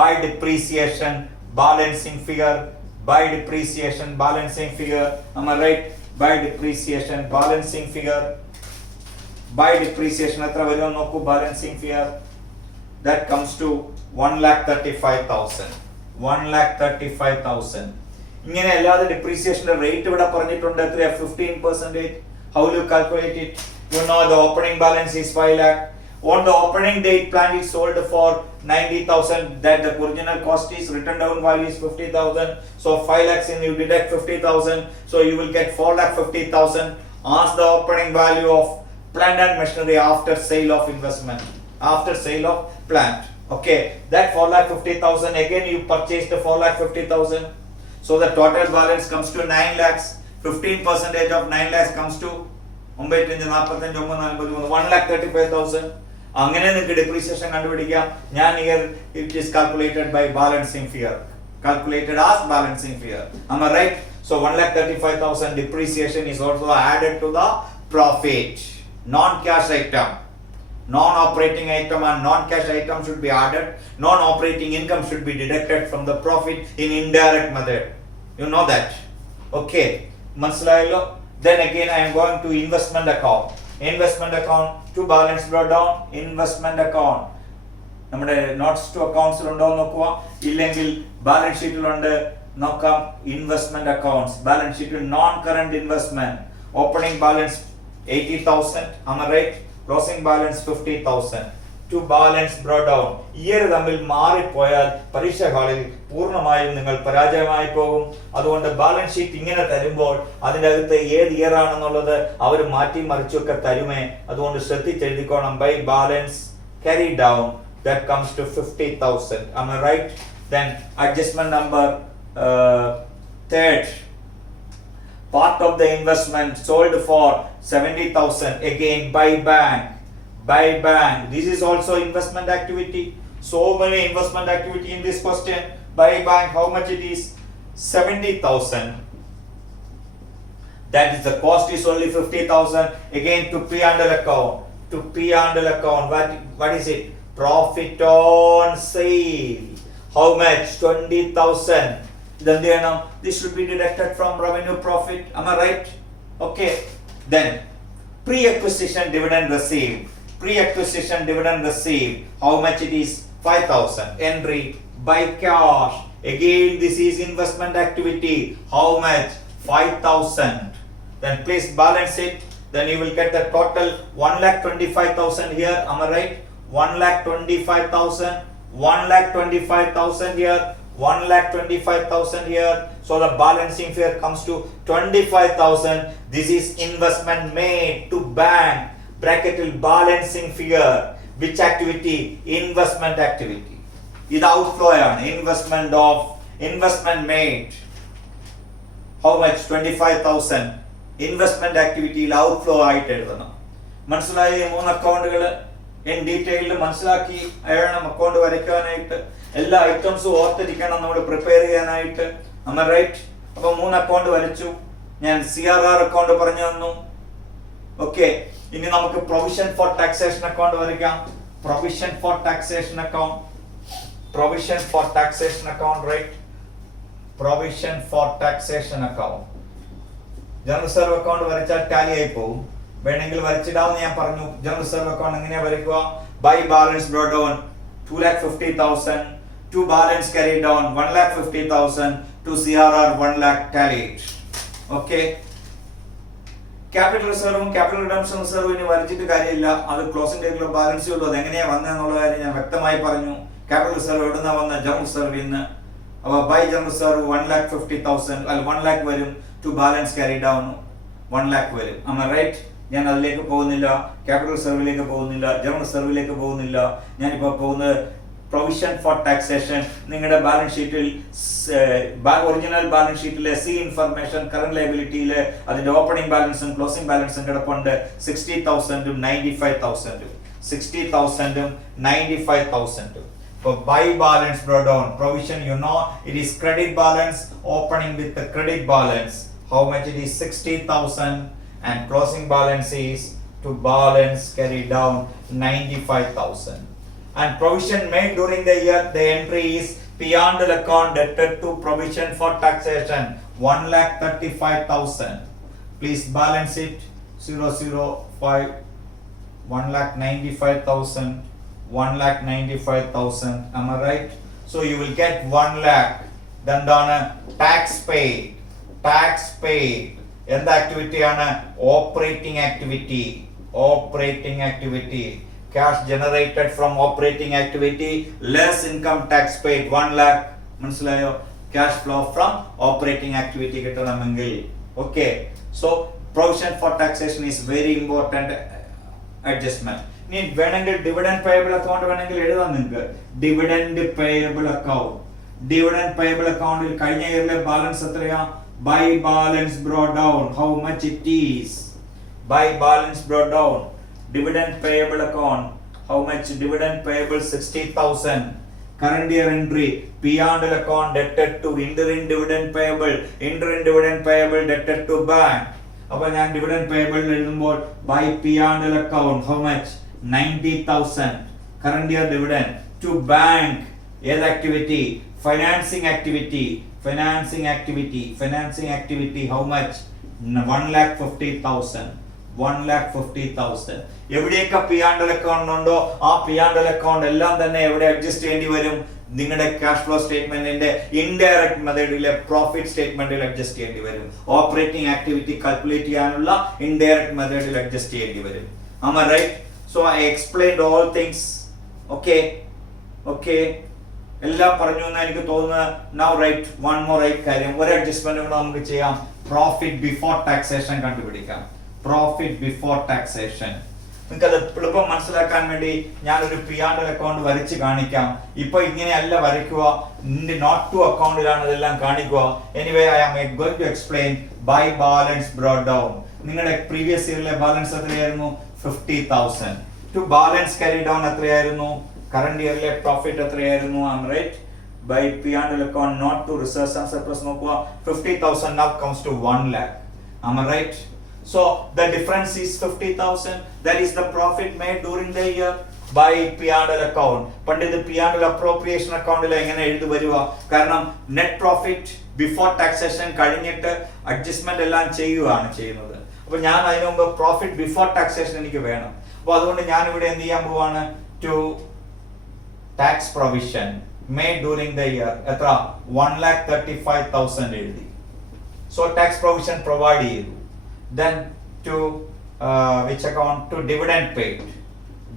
By depreciation, balancing figure. Am I right? By depreciation, balancing figure. By depreciation, balancing figure. That comes to 1,35,000. ഇങ്ങനെ അല്ലാതെ ഡിപ്രീസിയേഷന്റെ റേറ്റ് ഇവിടെ പറഞ്ഞിട്ടുണ്ട് 15%. How will you calculate it? You know the opening balance is 5 lakh. On the opening date, plant is sold for 90,000. That the original cost is written down value is 50,000. So 5 lakhs in you deduct 50,000. So you will get 4,50,000 as the opening value of plant and machinery after sale of investment. After sale of plant. Okay, that 4,50,000 again you purchased the 4,50,000. So the total balance comes to 9 lakhs. 15% of 9 lakhs comes to 1,35,000. അങ്ങനെ നിങ്ങൾക്ക് ഡിപ്രീസിയേഷൻ കണ്ടുപിടിക്കാം. ഞാൻ here it is calculated by balancing figure. Calculated as balancing figure. Am I right? So 1,35,000 depreciation is also added to the profit. Non-cash item. Non-operating item and non-cash item should be added. Non-operating income should be deducted from the profit in indirect method. You know that. Okay. Mansalayalo. Then again I am going to investment account. To balance brought down investment account. നമ്മുടെ notes to അക്കൗണ്ട്സിൽ ഉണ്ടോ നോക്കുക. ഇല്ലെങ്കിൽ ബാലൻസ് ഷീറ്റിലുണ്ട് നോക്കാം. Investment accounts balance ഷീറ്റിൽ non current investment opening balance 80,000. Am I right? Closing balance 50,000. To balance brought down. Year തമ്മിൽ മാറിപ്പോയാൽ പരീക്ഷ ഹാളിൽ പൂർണ്ണമായും നിങ്ങൾ പരാജയമായി പോകും. അതുകൊണ്ട് ബാലൻസ് ഷീറ്റ് ഇങ്ങനെ തരുമ്പോൾ അതിൻ്റെ അകത്ത് ഏത് ഇയർ ആണെന്നുള്ളത് അവർ മാറ്റി മറിച്ചൊക്കെ തരുമേ. അതുകൊണ്ട് ശ്രദ്ധിച്ചെഴുതിക്കോണം. By balance carry down, that comes to 50,000. Am I right? Then adjustment number Third, part of the investment sold for 70,000. Again, buy bank. This is also investment activity. So many investment activity in this question. Buy bank, how much it is? 70,000. That is the cost is only 50,000. Again to P&L account. What is it? Profit on sale. How much? 20,000. Then this should be deducted from revenue profit. Am I right? Okay. Then pre-acquisition dividend received. How much it is? 5,000. Entry by cash. Again this is investment activity. How much? 5,000. Then please balance it. Then you will get the total 1,25,000 here. Am I right? 1,25,000. 1,25,000 here. 1,25,000 here. So the balancing figure comes to 25,000. This is investment made to bank. Bracket balancing figure. Which activity? Investment activity. This outflow investment made. How much? 25,000. Investment activity outflow ആയിട്ട് എഴുതണം. മനസ്സിലായി? 3 അക്കൗണ്ടുകൾ in detail മനസ്സിലാക്കി അയണം അക്കൗണ്ട് വരയ്ക്കാനായിട്ട്. എല്ലാ ഐറ്റംസും ഓർത്തിരിക്കണം നമ്മൾ പ്രിപ്പയർ ചെയ്യാനായിട്ട്. am I right? അപ്പോൾ 3 അക്കൗണ്ട് വരച്ചു. ഞാൻ CRR അക്കൗണ്ട് പറഞ്ഞു തന്നു. ഓക്കേ. ഇനി നമുക്ക് പ്രൊവിഷൻ ഫോർ ടാക്സേഷൻ അക്കൗണ്ട് വരയ്ക്കാം. Provision for taxation account. Right? Provision for taxation account. General reserve account വരച്ചാൽ ടാലി ആയി പോകും. വേണമെങ്കിൽ വരച്ചിടാമെന്ന് ഞാൻ പറഞ്ഞു. ജനറൽ റിസർവ് അക്കൗണ്ട് എങ്ങനെയാ വരയ്ക്കുക? By balance brought down 2,50,000. To balance carried down 1,50,000. To CRR 1 lakh tallied. Okay. Capital റിസർവും ക്യാപിറ്റൽ റിഡംഷൻ റിസർവും ഇനി വരച്ചിട്ട് കാര്യമില്ല. അത് ക്ലോസിംഗ് ഡേറ്റിലുള്ള ബാലൻസേ ഉള്ളൂ. അത് എങ്ങനെയാ വന്നതെന്നുള്ള കാര്യം ഞാൻ വ്യക്തമായി പറഞ്ഞു. ക്യാപിറ്റൽ റിസർവ് എവിടുന്ന വന്ന? ജനറൽ റിസർവിൽ നിന്ന്. അപ്പോൾ ബൈ ജനറൽ റിസർവ് 1,50,000 അല്ല 1 lakh വരും. To balance carried down 1 lakh വരും. am I right? ഞാൻ അതിലേക്ക് പോകുന്നില്ല. ക്യാപിറ്റൽ റിസർവിലേക്ക് പോകുന്നില്ല. ജനറൽ റിസർവിലേക്ക് പോകുന്നില്ല. ഞാനിപ്പോൾ പോകുന്നത് പ്രൊവിഷൻ ഫോർ ടാക്സേഷൻ. നിങ്ങളുടെ ബാലൻസ് ഷീറ്റിൽ ഒറിജിനൽ ബാലൻസ് ഷീറ്റിലെ സി ഇൻഫർമേഷൻ കറന്റ് ലയബിലിറ്റിയിലെ അതിന്റെ ഓപ്പണിംഗ് ബാലൻസും ക്ലോസിംഗ് ബാലൻസും കിടപ്പുണ്ട്. 60,000 95,000. 60,000 95,000. For buy balance brought down provision, it is credit balance opening with the credit balance. How much it is? 60,000 and closing balance is to balance carried down 95,000. And provision made during the year, the entry is P&L account debted to provision for taxation 1,35,000. Please balance it 005 1,95,000. 1,95,000. am I right? So you will get 1 lakh. Then tax paid. എന്ത് ആക്ടിവിറ്റിയാണ്? Operating activity. Cash generated from operating activity less income tax paid 1 lakh. മനസ്സിലായോ? cash flow from operating activity കിട്ടണമെങ്കിൽ. okay. So provision for taxation is very important adjustment. ഇനി വേണമെങ്കിൽ dividend payable account വേണമെങ്കിൽ എഴുതാം നിങ്ങൾക്ക്. Dividend payable അക്കൗണ്ടിൽ കഴിഞ്ഞ ഇയറിലെ ബാലൻസ് എത്രയാ? By balance brought down. How much it is? By balance brought down. Dividend payable account. How much? Dividend payable 60,000. current year entry P&L account debted to interim dividend payable debted to bank. അപ്പോൾ ഞാൻ dividend payable എഴുതുമ്പോൾ by P&L account how much? 90,000. current year dividend to bank. ഏത് activity? Financing activity. how much? 1,50,000. 1,50,000. എവിടെയൊക്കെ P&L account ഉണ്ടോ ആ P&L account എല്ലാം തന്നെ എവിടെ അഡ്ജസ്റ്റ് ചെയ്യേണ്ടി വരും? നിങ്ങളുടെ ക്യാഷ് ഫ്ലോ സ്റ്റേറ്റ്മെന്റിന്റെ ഇൻഡയറക്റ്റ് മെത്തേഡിലെ പ്രോഫിറ്റ് സ്റ്റേറ്റ്മെന്റിൽ അഡ്ജസ്റ്റ് ചെയ്യേണ്ടി വരും. ഓപ്പറേറ്റിംഗ് ആക്ടിവിറ്റി കാൽക്കുലേറ്റ് ചെയ്യാനുള്ള ഇൻഡയറക്റ്റ് മെത്തേഡിൽ അഡ്ജസ്റ്റ് ചെയ്യേണ്ടി വരും. am I right? so I explained all things. okay. എല്ലാം പറഞ്ഞു എന്ന് എനിക്ക് തോന്നുന്നു. now right one more കാര്യം, ഒരു അഡ്ജസ്റ്റ്മെന്റ് കൂടെ നമുക്ക് ചെയ്യാം. പ്രോഫിറ്റ് ബിഫോർ ടാക്സേഷൻ കണ്ടുപിടിക്കാം. നിങ്ങൾക്ക് അത് എളുപ്പം മനസ്സിലാക്കാൻ വേണ്ടി ഞാനൊരു പി ആൻഡ് എൽ അക്കൗണ്ട് വരച്ച് കാണിക്കാം. ഇപ്പൊ ഇങ്ങനെയല്ല വരയ്ക്കുക, നോട്ട് ടു അക്കൗണ്ടിലാണ് ഇതെല്ലാം കാണിക്കുക. Anyway I am going to explain by balance brought down. നിങ്ങളുടെ പ്രീവിയസ് ഇയറിലെ ബാലൻസ് എത്രയായിരുന്നു? 50,000. ടു ബാലൻസ് ക്യാരി ഡൗൺ എത്രയായിരുന്നു? കറന്റ് ഇയറിലെ പ്രോഫിറ്റ് എത്രയായിരുന്നു? I am right. By P&L account not to reserves and surplus നോക്കുക 50,000 now comes to 1 lakh. Am I right? So the difference is 50,000. That is the profit made during the year by P&L account. പണ്ട് ഇത് P&L appropriation account എങ്ങനെ എഴുതി വരിക? കാരണം net profit before taxation കഴിഞ്ഞിട്ട് അഡ്ജസ്റ്റ്മെന്റ് എല്ലാം ചെയ്യുകയാണ് ചെയ്യുന്നത്. അപ്പൊ ഞാൻ അതിനു മുമ്പ് പ്രോഫിറ്റ് ബിഫോർ ടാക്സേഷൻ എനിക്ക് വേണം. അപ്പൊ അതുകൊണ്ട് ഞാൻ ഇവിടെ എന്ത് ചെയ്യാൻ പോവാണ്? To tax provision made during the year എത്ര? 1,35,000 എഴുതി. So tax provision provide ചെയ്തു. Then to which account? To dividend paid.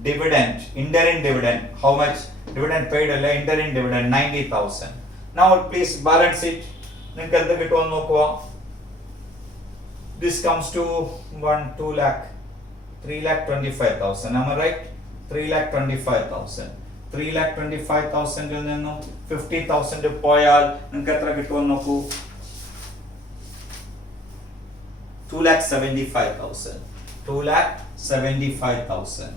Dividend, interim dividend. How much? Dividend paid അല്ല, interim dividend 90,000. Now please balance it. നിങ്ങൾക്ക് എന്ത് കിട്ടുമെന്ന് നോക്കുക. This comes to 2 lakh 3,25,000. Am I right? 3,25,000. 3,25,000 ൽ നിന്നും 50,000 പോയാൽ നിങ്ങൾക്ക് എത്ര കിട്ടുമെന്ന് നോക്കൂ. 2,75,000. 2,75,000.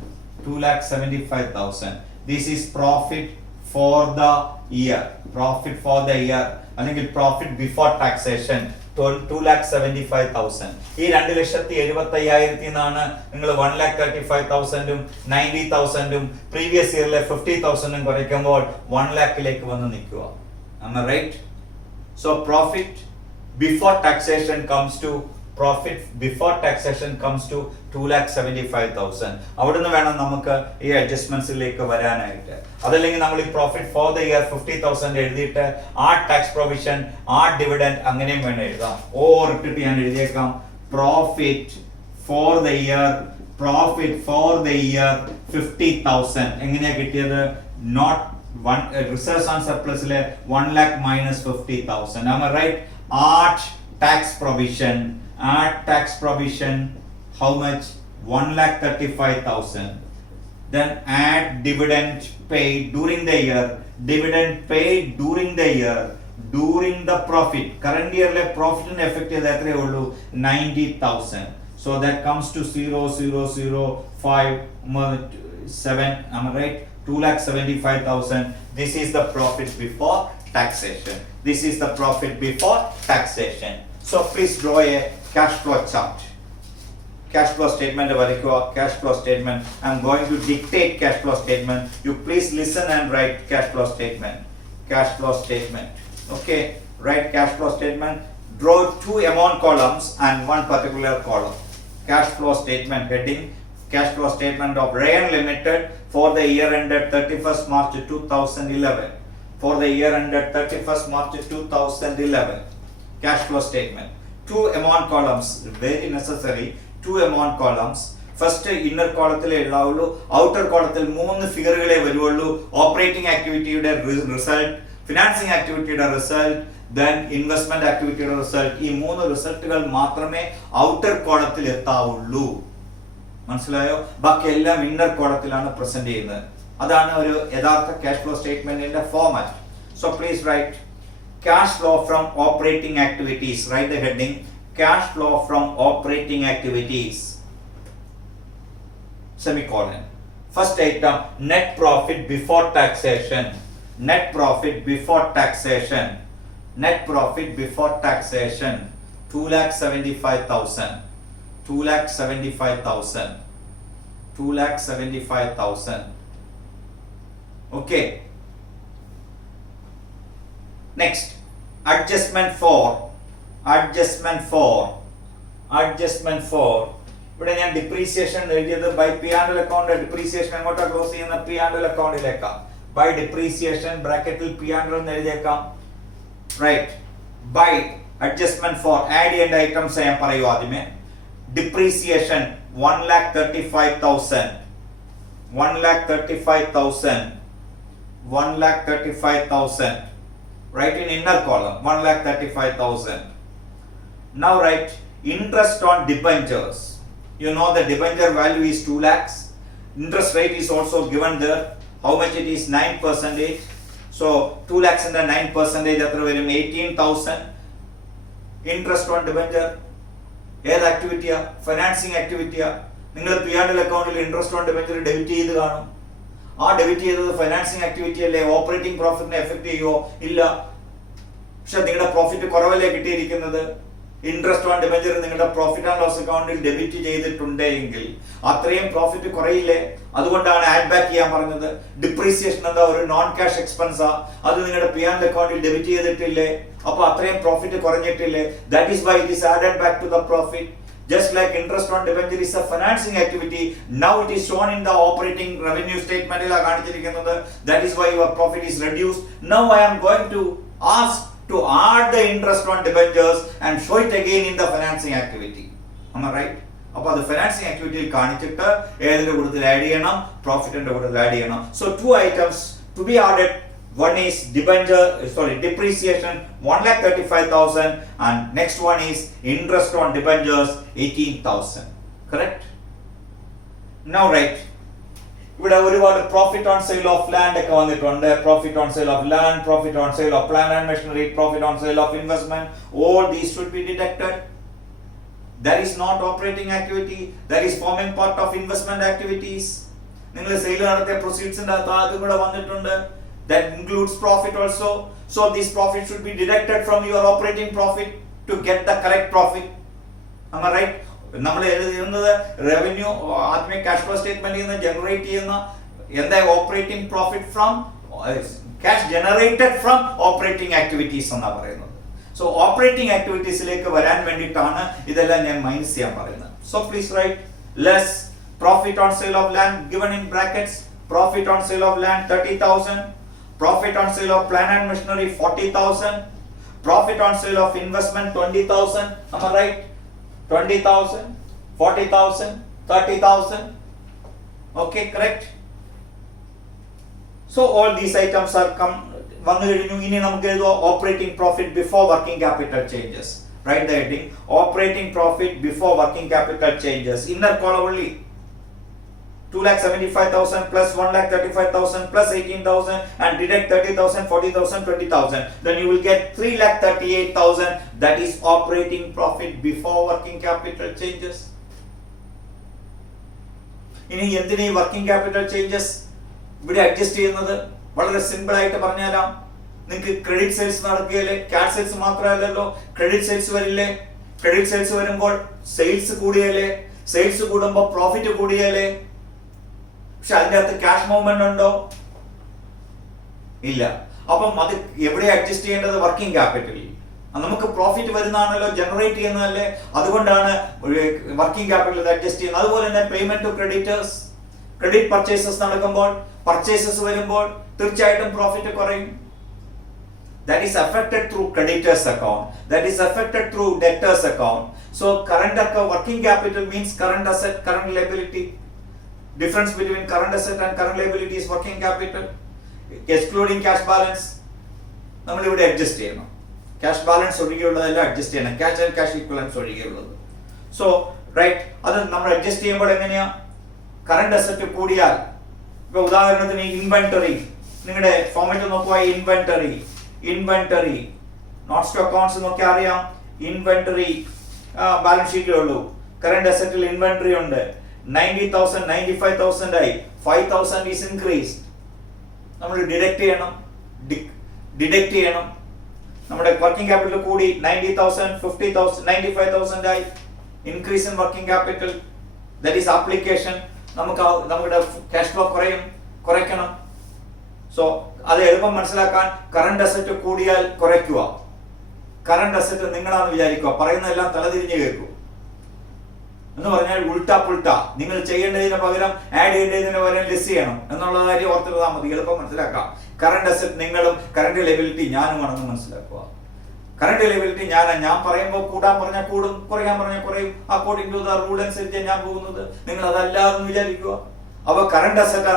2,75,000. This is profit for the year. Profit for the year. അല്ലെങ്കിൽ profit before taxation. 2,75,000. ഈ 2,75,000 നിന്നാണ് നിങ്ങൾ 1,35,000 90,000 പ്രീവിയസ് ഇയറിലെ 50,000 കുറയ്ക്കുമ്പോൾ 1 lakhലേക്ക് വന്ന് നിൽക്കുക. Am I right? So profit before taxation comes to 2,75,000. അവിടുന്ന് വേണം നമുക്ക് ഈ അഡ്ജസ്റ്റ്മെന്റ്സിലേക്ക് വരാനായിട്ട്. അതല്ലെങ്കിൽ നമ്മൾ ഈ പ്രോഫിറ്റ് ഫോർ ദ ഇയർ 50,000 എഴുതിയിട്ട് ആ ടാക്സ് പ്രൊവിഷൻ, ആ ഡിവിഡൻഡ് അങ്ങനെയും വേണം എഴുതാം. ഓർ ഇട്ടിട്ട് ഞാൻ എഴുതിയേക്കാം പ്രോഫിറ്റ് ഫോർ ദ ഇയർ 50,000. എങ്ങനെയാ കിട്ടിയത്? നോട്ട് റിസർവ്സ് ആൻഡ് സർപ്ലസിലെ 1 lakh minus 50,000. Am I right? At tax provision. Add tax provision, how much? 1,35,000. Then add dividend paid during the year. Dividend paid during the year, during the profit. Current year le profit in effect is 90,000. So that comes to 0,005,7. Am I right? 2,75,000. This is the profit before taxation. This is the profit before taxation. So please draw a cash flow chart. Cash flow statement varikku. Cash flow statement. I am going to dictate cash flow statement. You please listen and write cash flow statement. Cash flow statement. Okay. Write cash flow statement. Draw 2 amount columns and 1 particular column. Cash flow statement heading. Cash flow statement of Rayon Limited for the year ended 31st March 2011. For the year ended 31st March 2011. Cash flow statement. 2 amount columns, very necessary. 2 amount columns. First inner column ഉള്ളൂ, outer column 3 ഫിഗറുകളെ വരുള്ളൂ. Operating ആക്ടിവിറ്റിയുടെ result, financing ആക്ടിവിറ്റിയുടെ result, then investment ആക്ടിവിറ്റിയുടെ result. ഈ 3 റിസൾട്ടുകൾ മാത്രമേ ഔട്ടർ കോളത്തിൽ എത്താവുള്ളൂ. മനസ്സിലായോ? ബാക്കി എല്ലാം ഇന്നർ കോളത്തിലാണ് പ്രസന്റ് ചെയ്യുന്നത്. അതാണ് ഒരു യഥാർത്ഥ ക്യാഷ് ഫ്ലോ സ്റ്റേറ്റ്മെന്റിന്റെ format. So please write cash flow from operating activities. Write the heading cash flow from operating activities, semicolon. First item, net profit before taxation. Net profit before taxation. Net profit before taxation 2,75,000. 2,75,000. 2,75,000. Okay. Next, adjustment for ഇവിടെ ഞാൻ depreciation എഴുതിയത് by P&L account. Depreciation എങ്ങോട്ടാ close ചെയ്യുന്ന? P&L അക്കൗണ്ടിലേക്കാം. By depreciation ബ്രാക്കറ്റിൽ P&L എന്ന് എഴുതിയേക്കാം. Right. By adjustment for add ചെയ്യേണ്ട ഐറ്റംസ് ഞാൻ പറയൂ ആദ്യമേ. Depreciation 1,35,000. 1,35,000. 1,35,000. Write in inner column 1,35,000. Now write interest on debentures. You know the debenture value is 2 lakhs. Interest rate is also given there. How much it is? 9%. So 2 lakhs and 9% എത്ര വരും? 18,000. Interest on debenture ഏത് ആക്ടിവിറ്റിയാ? ഫൈനാൻസിങ് ആക്ടിവിറ്റിയാ. നിങ്ങൾ P&L അക്കൗണ്ടിൽ interest on debenture debit ചെയ്ത് കാണും. ആ ഡെബിറ്റ് ചെയ്തത് ഫൈനാൻസിങ് ആക്ടിവിറ്റി അല്ലേ? ഓപ്പറേറ്റിംഗ് പ്രോഫിറ്റിനെ എഫക്ട് ചെയ്യുമോ? ഇല്ല. പക്ഷെ നിങ്ങളുടെ പ്രോഫിറ്റ് കുറവല്ലേ കിട്ടിയിരിക്കുന്നത്? ഇൻട്രസ്റ്റ് ഓൺ ഡിബെഞ്ചർ നിങ്ങളുടെ പ്രോഫിറ്റ് ആൻഡ് ലോസ് അക്കൗണ്ടിൽ ഡെബിറ്റ് ചെയ്തിട്ടുണ്ടെങ്കിൽ അത്രയും പ്രോഫിറ്റ് കുറയില്ലേ? അതുകൊണ്ടാണ് ആഡ് ബാക്ക് ചെയ്യാൻ പറഞ്ഞത്. ഡിപ്രീസിയേഷൻ എന്താ? ഒരു നോൺ ക്യാഷ് എക്സ്പെൻസാ. അത് നിങ്ങളുടെ P&L അക്കൗണ്ടിൽ ഡെബിറ്റ് ചെയ്തിട്ടില്ലേ? അപ്പൊ അത്രയും പ്രോഫിറ്റ് കുറഞ്ഞിട്ടില്ലേ? That is why it is added back to the profit. Just like interest on debenture is a financing activity, now it is shown in the operating revenue statement. That is why your profit is reduced. Now I am going to ask to add the interest on debentures and show it again in the financing activity. Am I right? അപ്പോൾ അത് ഫൈനാൻസിങ് ആക്ടിവിറ്റിയിൽ കാണിച്ചിട്ട് ഏതിന്റെ കൂട്ടത്തിൽ ആഡ് ചെയ്യണം? പ്രോഫിറ്റിന്റെ കൂട്ടത്തിൽ ആഡ് ചെയ്യണം. So two items to be added. One is depreciation 1,35,000 and next one is interest on debentures 18,000. Correct? Now right. ഇവിടെ ഒരുപാട് profit on sale of land ഒക്കെ വന്നിട്ടുണ്ട്. Profit on sale of land, profit on sale of plant and machinery, profit on sale of investment. All these should be deducted. That is not operating activity. That is forming part of investment activities. നിങ്ങൾ സെയിൽ നടത്തിയ പ്രൊസീഡ്സിന്റെ അതും കൂടെ വന്നിട്ടുണ്ട്. That includes profit also. So this profit should be deducted from your operating profit to get the correct profit. Am I right? നമ്മൾ എഴുതുന്നത് റവന്യൂ ആദ്യമേ cash flow സ്റ്റേറ്റ്മെന്റിൽ നിന്ന് ജനറേറ്റ് ചെയ്യുന്ന എന്താ? Operating profit from cash generated from operating activities എന്നാ പറയുന്നത്. So operating ആക്ടിവിറ്റീസിലേക്ക് വരാൻ വേണ്ടിയിട്ടാണ് ഇതെല്ലാം ഞാൻ മൈനസ് ചെയ്യാൻ പറയുന്നത്. So please write less profit on sale of land given in brackets. Profit on sale of land 30,000. Profit on sale of plant and machinery 40,000. Profit on sale of investment 20,000. Am I right? 20,000, 40,000, 30,000. Okay, correct? So all these items are വന്നു കഴിഞ്ഞു. ഇനി നമുക്ക് എഴുതുക operating profit before working capital changes. Write the heading operating profit before working capital changes. Inner column only. 2,75,000 plus 1,35,000 plus 18,000 and deduct 30,000, 40,000, 20,000. Then you will get 3,38,000. That is operating profit before working capital changes. ഇനി എന്തിനാ ഈ working capital changes ഇവിടെ അഡ്ജസ്റ്റ് ചെയ്യുന്നത്? വളരെ സിമ്പിൾ ആയിട്ട് പറഞ്ഞുതരാം. നിങ്ങൾക്ക് credit sales നടക്കുകയല്ലേ? ക്യാഷ് സെയിൽസ് മാത്രമല്ലല്ലോ, ക്രെഡിറ്റ് സെയിൽസ് വരില്ലേ? ക്രെഡിറ്റ് സെയിൽസ് വരുമ്പോൾ സെയിൽസ് കൂടിയല്ലേ? സെയിൽസ് കൂടുമ്പോൾ പ്രോഫിറ്റ് കൂടിയല്ലേ? പക്ഷെ അതിന്റെ അകത്ത് ക്യാഷ് മൂവ്മെന്റ് ഉണ്ടോ? ഇല്ല. അപ്പം അത് എവിടെ അഡ്ജസ്റ്റ് ചെയ്യേണ്ടത്? വർക്കിംഗ് ക്യാപിറ്റലിൽ. നമുക്ക് പ്രോഫിറ്റ് വരുന്നതാണല്ലോ, ജനറേറ്റ് ചെയ്യുന്നതല്ലേ, അതുകൊണ്ടാണ് വർക്കിംഗ് ക്യാപിറ്റൽ അഡ്ജസ്റ്റ് ചെയ്യുന്നത്. അതുപോലെ തന്നെ payment to creditors, credit purchases നടക്കുമ്പോൾ, പർച്ചേസസ് വരുമ്പോൾ തീർച്ചയായിട്ടും പ്രോഫിറ്റ് കുറയും. That is affected through creditors account. That is affected through debtors account. So current account, working capital means current asset, current liability. Difference between current asset and current liability is working capital. Excluding cash balance. നമ്മൾ ഇവിടെ adjust ചെയ്യണം. Cash balance ഒഴികെയുള്ളതെല്ലാം adjust ചെയ്യണം. Cash and cash equivalence ഒഴികെയുള്ളത്. So right, അത് നമ്മൾ അഡ്ജസ്റ്റ് ചെയ്യുമ്പോൾ എങ്ങനെയാ? കറണ്ട് അസറ്റ് കൂടിയാൽ, ഇപ്പൊ ഉദാഹരണത്തിന് ഇൻവെന്ററി, നിങ്ങളുടെ ഫോർമാറ്റ് നോക്കുക. ഇൻവെന്ററി നോട്ട് സ്റ്റോക്ക് അക്കൗണ്ട്സ് നോക്കിയാൽ അറിയാം. ഇൻവെന്ററി ബാലൻസ് ഷീറ്റിലുള്ളൂ. കറണ്ട് അസറ്റിൽ ഇൻവെന്ററി ഉണ്ട്. 90,000 95,000 ആയി. 5,000 is increased. നമ്മൾ ഡിഡക്ട് ചെയ്യണം. നമ്മുടെ വർക്കിംഗ് ക്യാപിറ്റൽ കൂടി 90,000 50,000 95,000 ആയി. Increase in working capital, that is application. നമ്മുടെ ക്യാഷ് ഫ്ലോ കുറയ്ക്കണം. സോ അത് എളുപ്പം മനസ്സിലാക്കാൻ കറണ്ട് അസറ്റ് കൂടിയാൽ കുറയ്ക്കുക. കറണ്ട് അസറ്റ് നിങ്ങളാണെന്ന് വിചാരിക്കുക, പറയുന്നതെല്ലാം തലതിരിഞ്ഞ് കേൾക്കും എന്ന് പറഞ്ഞാൽ ഉൾട്ടാ പുൾട്ടാ. നിങ്ങൾ ചെയ്യേണ്ടതിന് പകരം ആഡ് ചെയ്യേണ്ടതിന് പകരം ലെസ് ചെയ്യണം എന്നുള്ള കാര്യം ഓർത്തിരുന്നാൽ മതി. എളുപ്പം മനസ്സിലാക്കാം. കറണ്ട് അസറ്റ് നിങ്ങളും കറണ്ട് ലയബിലിറ്റി ഞാനുമാണെന്ന് മനസ്സിലാക്കുക. കറണ്ട് ലയബിലിറ്റി ഞാൻ പറയുമ്പോൾ കൂടാൻ പറഞ്ഞാൽ കൂടും, കുറയാൻ പറഞ്ഞാൽ കുറയും. അക്കോർഡിംഗ് ടു ദ റൂൾ അനുസരിച്ച് ഞാൻ പോകുന്നത്. നിങ്ങൾ അതല്ലാതെന്ന് വിചാരിക്കുക. അപ്പൊ കറണ്ട് അസറ്റാ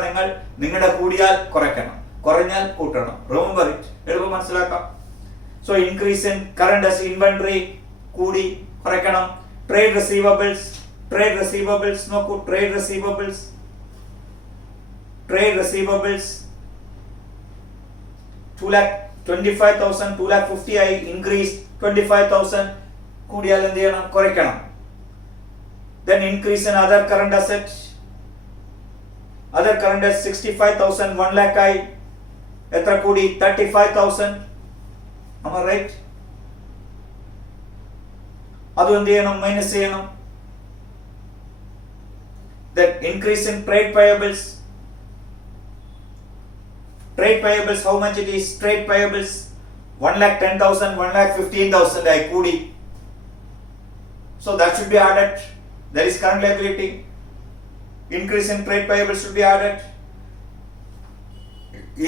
നിങ്ങളുടെ കൂടിയാൽ കുറയ്ക്കണം, കുറഞ്ഞാൽ കൂട്ടണം. Remember it. എളുപ്പം മനസ്സിലാക്കാം. So increase in current asset, inventory കൂടി കുറയ്ക്കണം. ട്രേഡ് റിസീവബിൾസ് നോക്കൂ. ട്രേഡ് റിസീവബിൾസ് Trade receivables 2,25,000, 2,50,000 ആയി increase 25,000 കൂടിയാൽ എന്ത് ചെയ്യണം? കുറയ്ക്കണം. Then increase in other current assets. Other current assets 65,000, 1 lakh ആയി എത്ര കൂടി? 35,000. Am I right? അത് എന്ത് ചെയ്യണം? മൈനസ് ചെയ്യണം. Then increase in trade payables. Trade payables, how much it is? Trade payables 1,10,000, 1,15,000 ആയി കൂടി. So that should be added. That is current liability. Increase in trade payables should be added.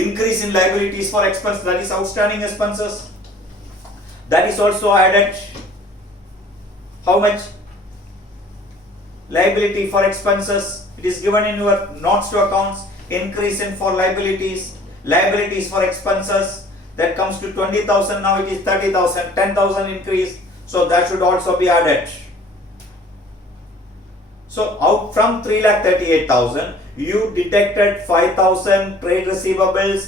Increase in liabilities for expense, that is outstanding expenses. That is also added. How much? Liability for expenses. It is given in your notes to accounts. Increase in for liabilities. Liabilities for expenses. That comes to 20,000. Now it is 30,000. 10,000 increase. So that should also be added. So out from 3,38,000, you deducted 5,000 trade receivables,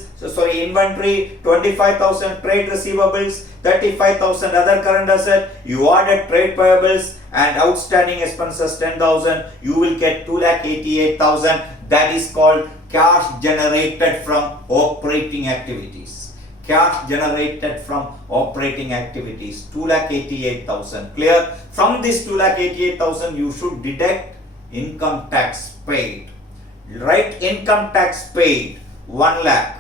inventory, 25,000 trade receivables, 35,000 other current asset, you added trade payables and outstanding expenses 10,000, you will get 2,88,000. That is called cash generated from operating activities. Cash generated from operating activities, 2,88,000. Clear? From this 2,88,000, you should deduct income tax paid. Right? Income tax paid 1 lakh.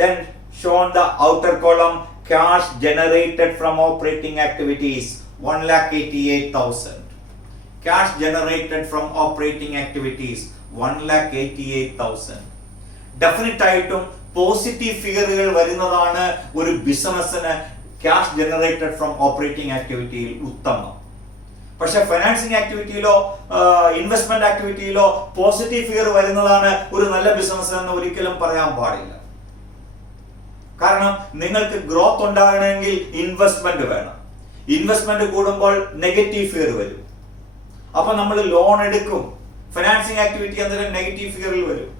Then show on the outer column cash generated from operating activities 1,88,000. Cash generated from operating activities 1,88,000. Definite ആയിട്ടും പോസിറ്റീവ് ഫിഗറുകൾ വരുന്നതാണ് ഒരു ബിസിനസ്സിന് cash generated from operating ആക്ടിവിറ്റിയിൽ ഉത്തമം. പക്ഷെ ഫൈനാൻസിങ് ആക്ടിവിറ്റിയിലോ ഇൻവെസ്റ്റ്മെന്റ് ആക്ടിവിറ്റിയിലോ പോസിറ്റീവ് ഫിഗർ വരുന്നതാണ് ഒരു നല്ല ബിസിനസ് എന്ന് ഒരിക്കലും പറയാൻ പാടില്ല. കാരണം നിങ്ങൾക്ക് ഗ്രോത്ത് ഉണ്ടാകണമെങ്കിൽ ഇൻവെസ്റ്റ്മെന്റ് വേണം. ഇൻവെസ്റ്റ്മെന്റ് കൂടുമ്പോൾ നെഗറ്റീവ് ഫിഗർ വരും. അപ്പൊ നമ്മൾ ലോൺ എടുക്കും. ഫൈനാൻസിങ് ആക്ടിവിറ്റി അന്നേരം നെഗറ്റീവ് ഫിഗറിൽ വരും.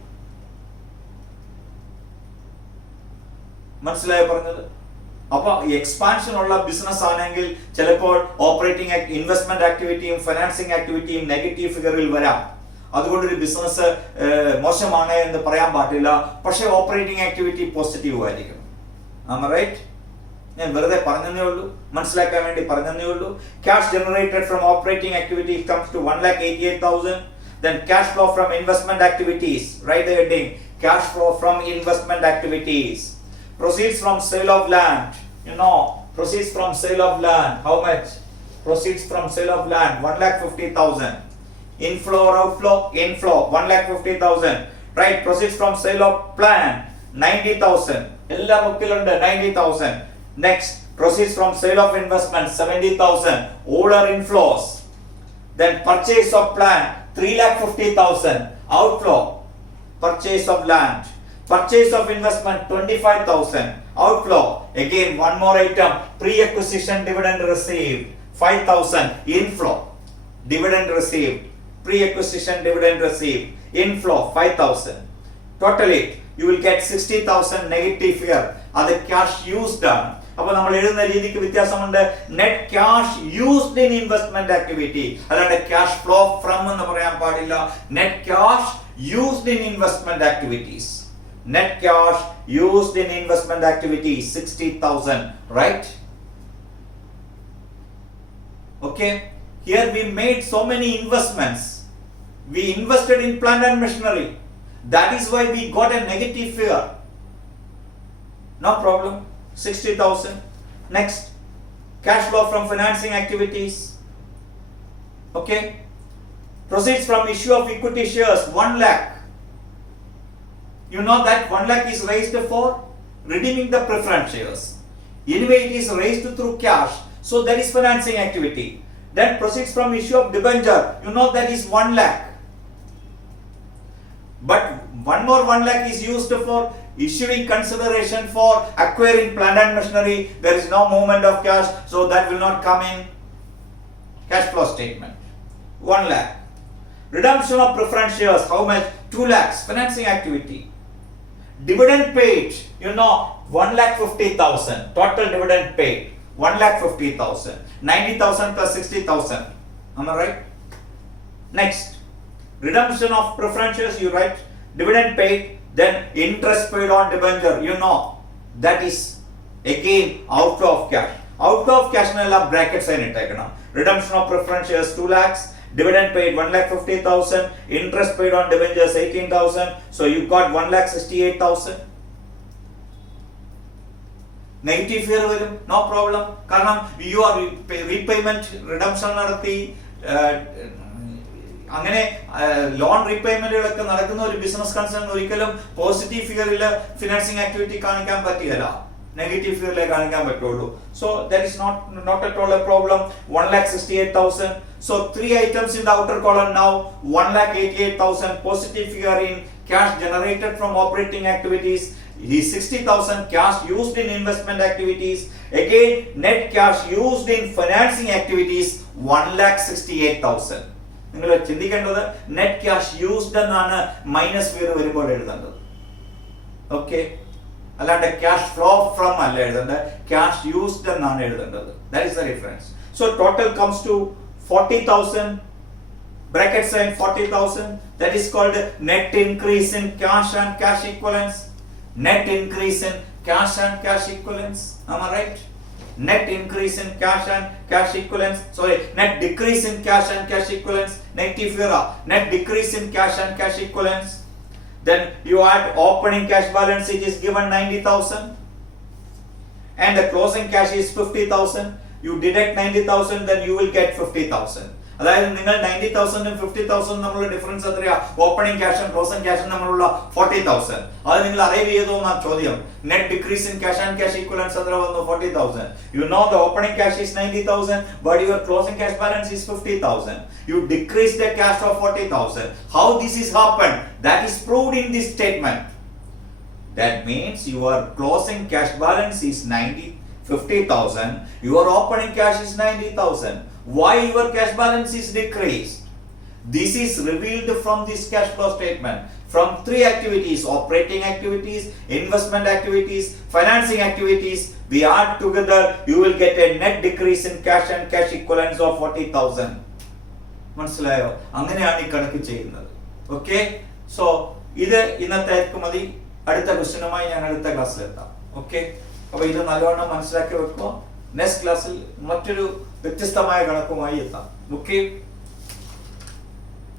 മനസ്സിലായോ പറഞ്ഞത്? അപ്പൊ എക്സ്പാൻഷൻ ഉള്ള ബിസിനസ് ആണെങ്കിൽ ചിലപ്പോൾ ഓപ്പറേറ്റിംഗ് ഇൻവെസ്റ്റ്മെന്റ് ആക്ടിവിറ്റിയും ഫൈനാൻസിങ് ആക്ടിവിറ്റിയും നെഗറ്റീവ് ഫിഗറിൽ വരാം. അതുകൊണ്ടൊരു ബിസിനസ് മോശമാണ് എന്ന് പറയാൻ പാടില്ല. പക്ഷെ ഓപ്പറേറ്റിംഗ് ആക്ടിവിറ്റി പോസിറ്റീവ് ആയിരിക്കും. റൈറ്റ്? ഞാൻ വെറുതെ പറഞ്ഞതേ ഉള്ളൂ, മനസ്സിലാക്കാൻ വേണ്ടി പറഞ്ഞതേ ഉള്ളൂ. Cash generated from operating activity comes to 1,88,000. Then cash flow from investment activities. Write the heading: cash flow from investment activities. Proceeds from sale of land. Proceeds from sale of land. How much? Proceeds from sale of land 1,50,000. Inflow or outflow? Inflow 1,50,000. Right? Proceeds from sale of plant 90,000. Ella bookilunde 90,000. Next, proceeds from sale of investment 70,000. Order inflows. Then purchase of plant 3,50,000. Outflow. Purchase of land. Purchase of investment 25,000. Outflow. Again one more item. Pre-acquisition dividend received 5,000. Inflow. Dividend received. Pre-acquisition dividend received. Inflow 5,000. Totally you will get 60,000 negative figure. അത് cash used ആണ്. അപ്പൊ നമ്മൾ എഴുതുന്ന രീതിക്ക് വ്യത്യാസമുണ്ട്. Net cash used in investment activity, അല്ലാണ്ട് cash flow from എന്ന് പറയാൻ പാടില്ല. Net cash used in investment activities. Net cash used in investment activities 60,000. Right? Okay. Here we made so many investments. We invested in plant and machinery. That is why we got a negative figure. No problem. 60,000. Next, cash flow from financing activities. Okay. Proceeds from issue of equity shares 1 lakh. You know that 1 lakh is raised for redeeming the preference shares. Anyway, it is raised through cash. So that is financing activity. Then proceeds from issue of debenture. You know that is 1 lakh. But one more 1 lakh is used for issuing consideration for acquiring plant and machinery. There is no movement of cash. So that will not come in cash flow statement. 1 lakh. Redemption of preference shares. How much? 2 lakhs financing activity. Dividend paid, 1,50,000 total dividend paid, 1,50,000, 90,000 plus 60,000. Am I right? Next, redemption of preference shares, you write dividend paid, then interest paid on debenture, that is again outflow of cash. Outflow of cash nalla brackets ayin ittekana. Redemption of preference shares 2 lakhs, dividend paid 1,50,000, interest paid on debentures 18,000, so you got 1,68,000. Negative figure varum, no problem, കാരണം you are repayment redemption നടത്തി, അങ്ങനെ ലോൺ റീപേയ്മെന്റുകളൊക്കെ നടക്കുന്ന ഒരു business concern ഒരിക്കലും positive ഫിഗറിൽ financing activity കാണിക്കാൻ പറ്റില്ല, നെഗറ്റീവ് ഫിഗറിലേ കാണിക്കാൻ പറ്റുള്ളൂ. So that is not at all a problem. 1,68,000. So 3 items in the outer column now. 1,88,000 positive figure in cash generated from operating activities. 60,000 cash used in investment activities. Again net cash used in financing activities 1,68,000. നിങ്ങൾ ചിന്തിക്കേണ്ടത് net cash used എന്നാണ് minus figure വരുമ്പോൾ എഴുതേണ്ടത്. ഓക്കെ, അല്ലാണ്ട് cash flow from അല്ല എഴുതേണ്ടത്, cash used എന്നാണ് എഴുതേണ്ടത്. That is the difference. So total comes to 40,000. bracket sign 40,000. That is called net increase in cash and cash equivalents. Net increase in cash and cash equivalents. Am I right? Net increase in cash and cash equivalents. Sorry, net decrease in cash and cash equivalents. Negative figure. Net decrease in cash and cash equivalents. Then you add opening cash balance, it is given 90,000. And the closing cash is 50,000. You deduct 90,000, then you will get 50,000. അതായത് നിങ്ങൾ 90,000 50,000 തമ്മിലുള്ള ഡിഫറൻസ് എത്രയാ? ഓപ്പണിംഗ് ക്യാഷും ക്ലോസിംഗ് ക്യാഷും തമ്മിലുള്ള 40,000. അത് നിങ്ങൾ അറൈവ് ചെയ്തോ എന്നാണ് ചോദ്യം. Net decrease in cash and cash equivalence എത്ര വന്നു? 40,000. You know the opening cash is 90,000, but your closing cash balance is 50,000. You decrease the cash of 40,000. How this is happened? That is proved in this statement. That means your closing cash balance is 50,000. Your opening cash is 90,000. Why your cash balance is decreased? This is revealed from this cash flow statement. From 3 activities: operating activities, investment activities, financing activities. We add together, you will get a net decrease in cash and cash equivalents of 40,000. മനസ്സിലായോ? അങ്ങനെയാണ് ഈ കണക്ക് ചെയ്യുന്നത്. Okay, so ഇത് ഇന്നത്തെ മതി. അടുത്ത ക്വസ്റ്റ്യനുമായി ഞാൻ അടുത്ത ക്ലാസ്സിൽ എത്താം. ഓക്കെ, അപ്പൊ ഇത് നല്ലവണ്ണം മനസ്സിലാക്കി വെക്കുക. നെക്സ്റ്റ് ക്ലാസ്സിൽ മറ്റൊരു വ്യത്യസ്തമായ കണക്കുമായി എത്താം. ഓക്കെ.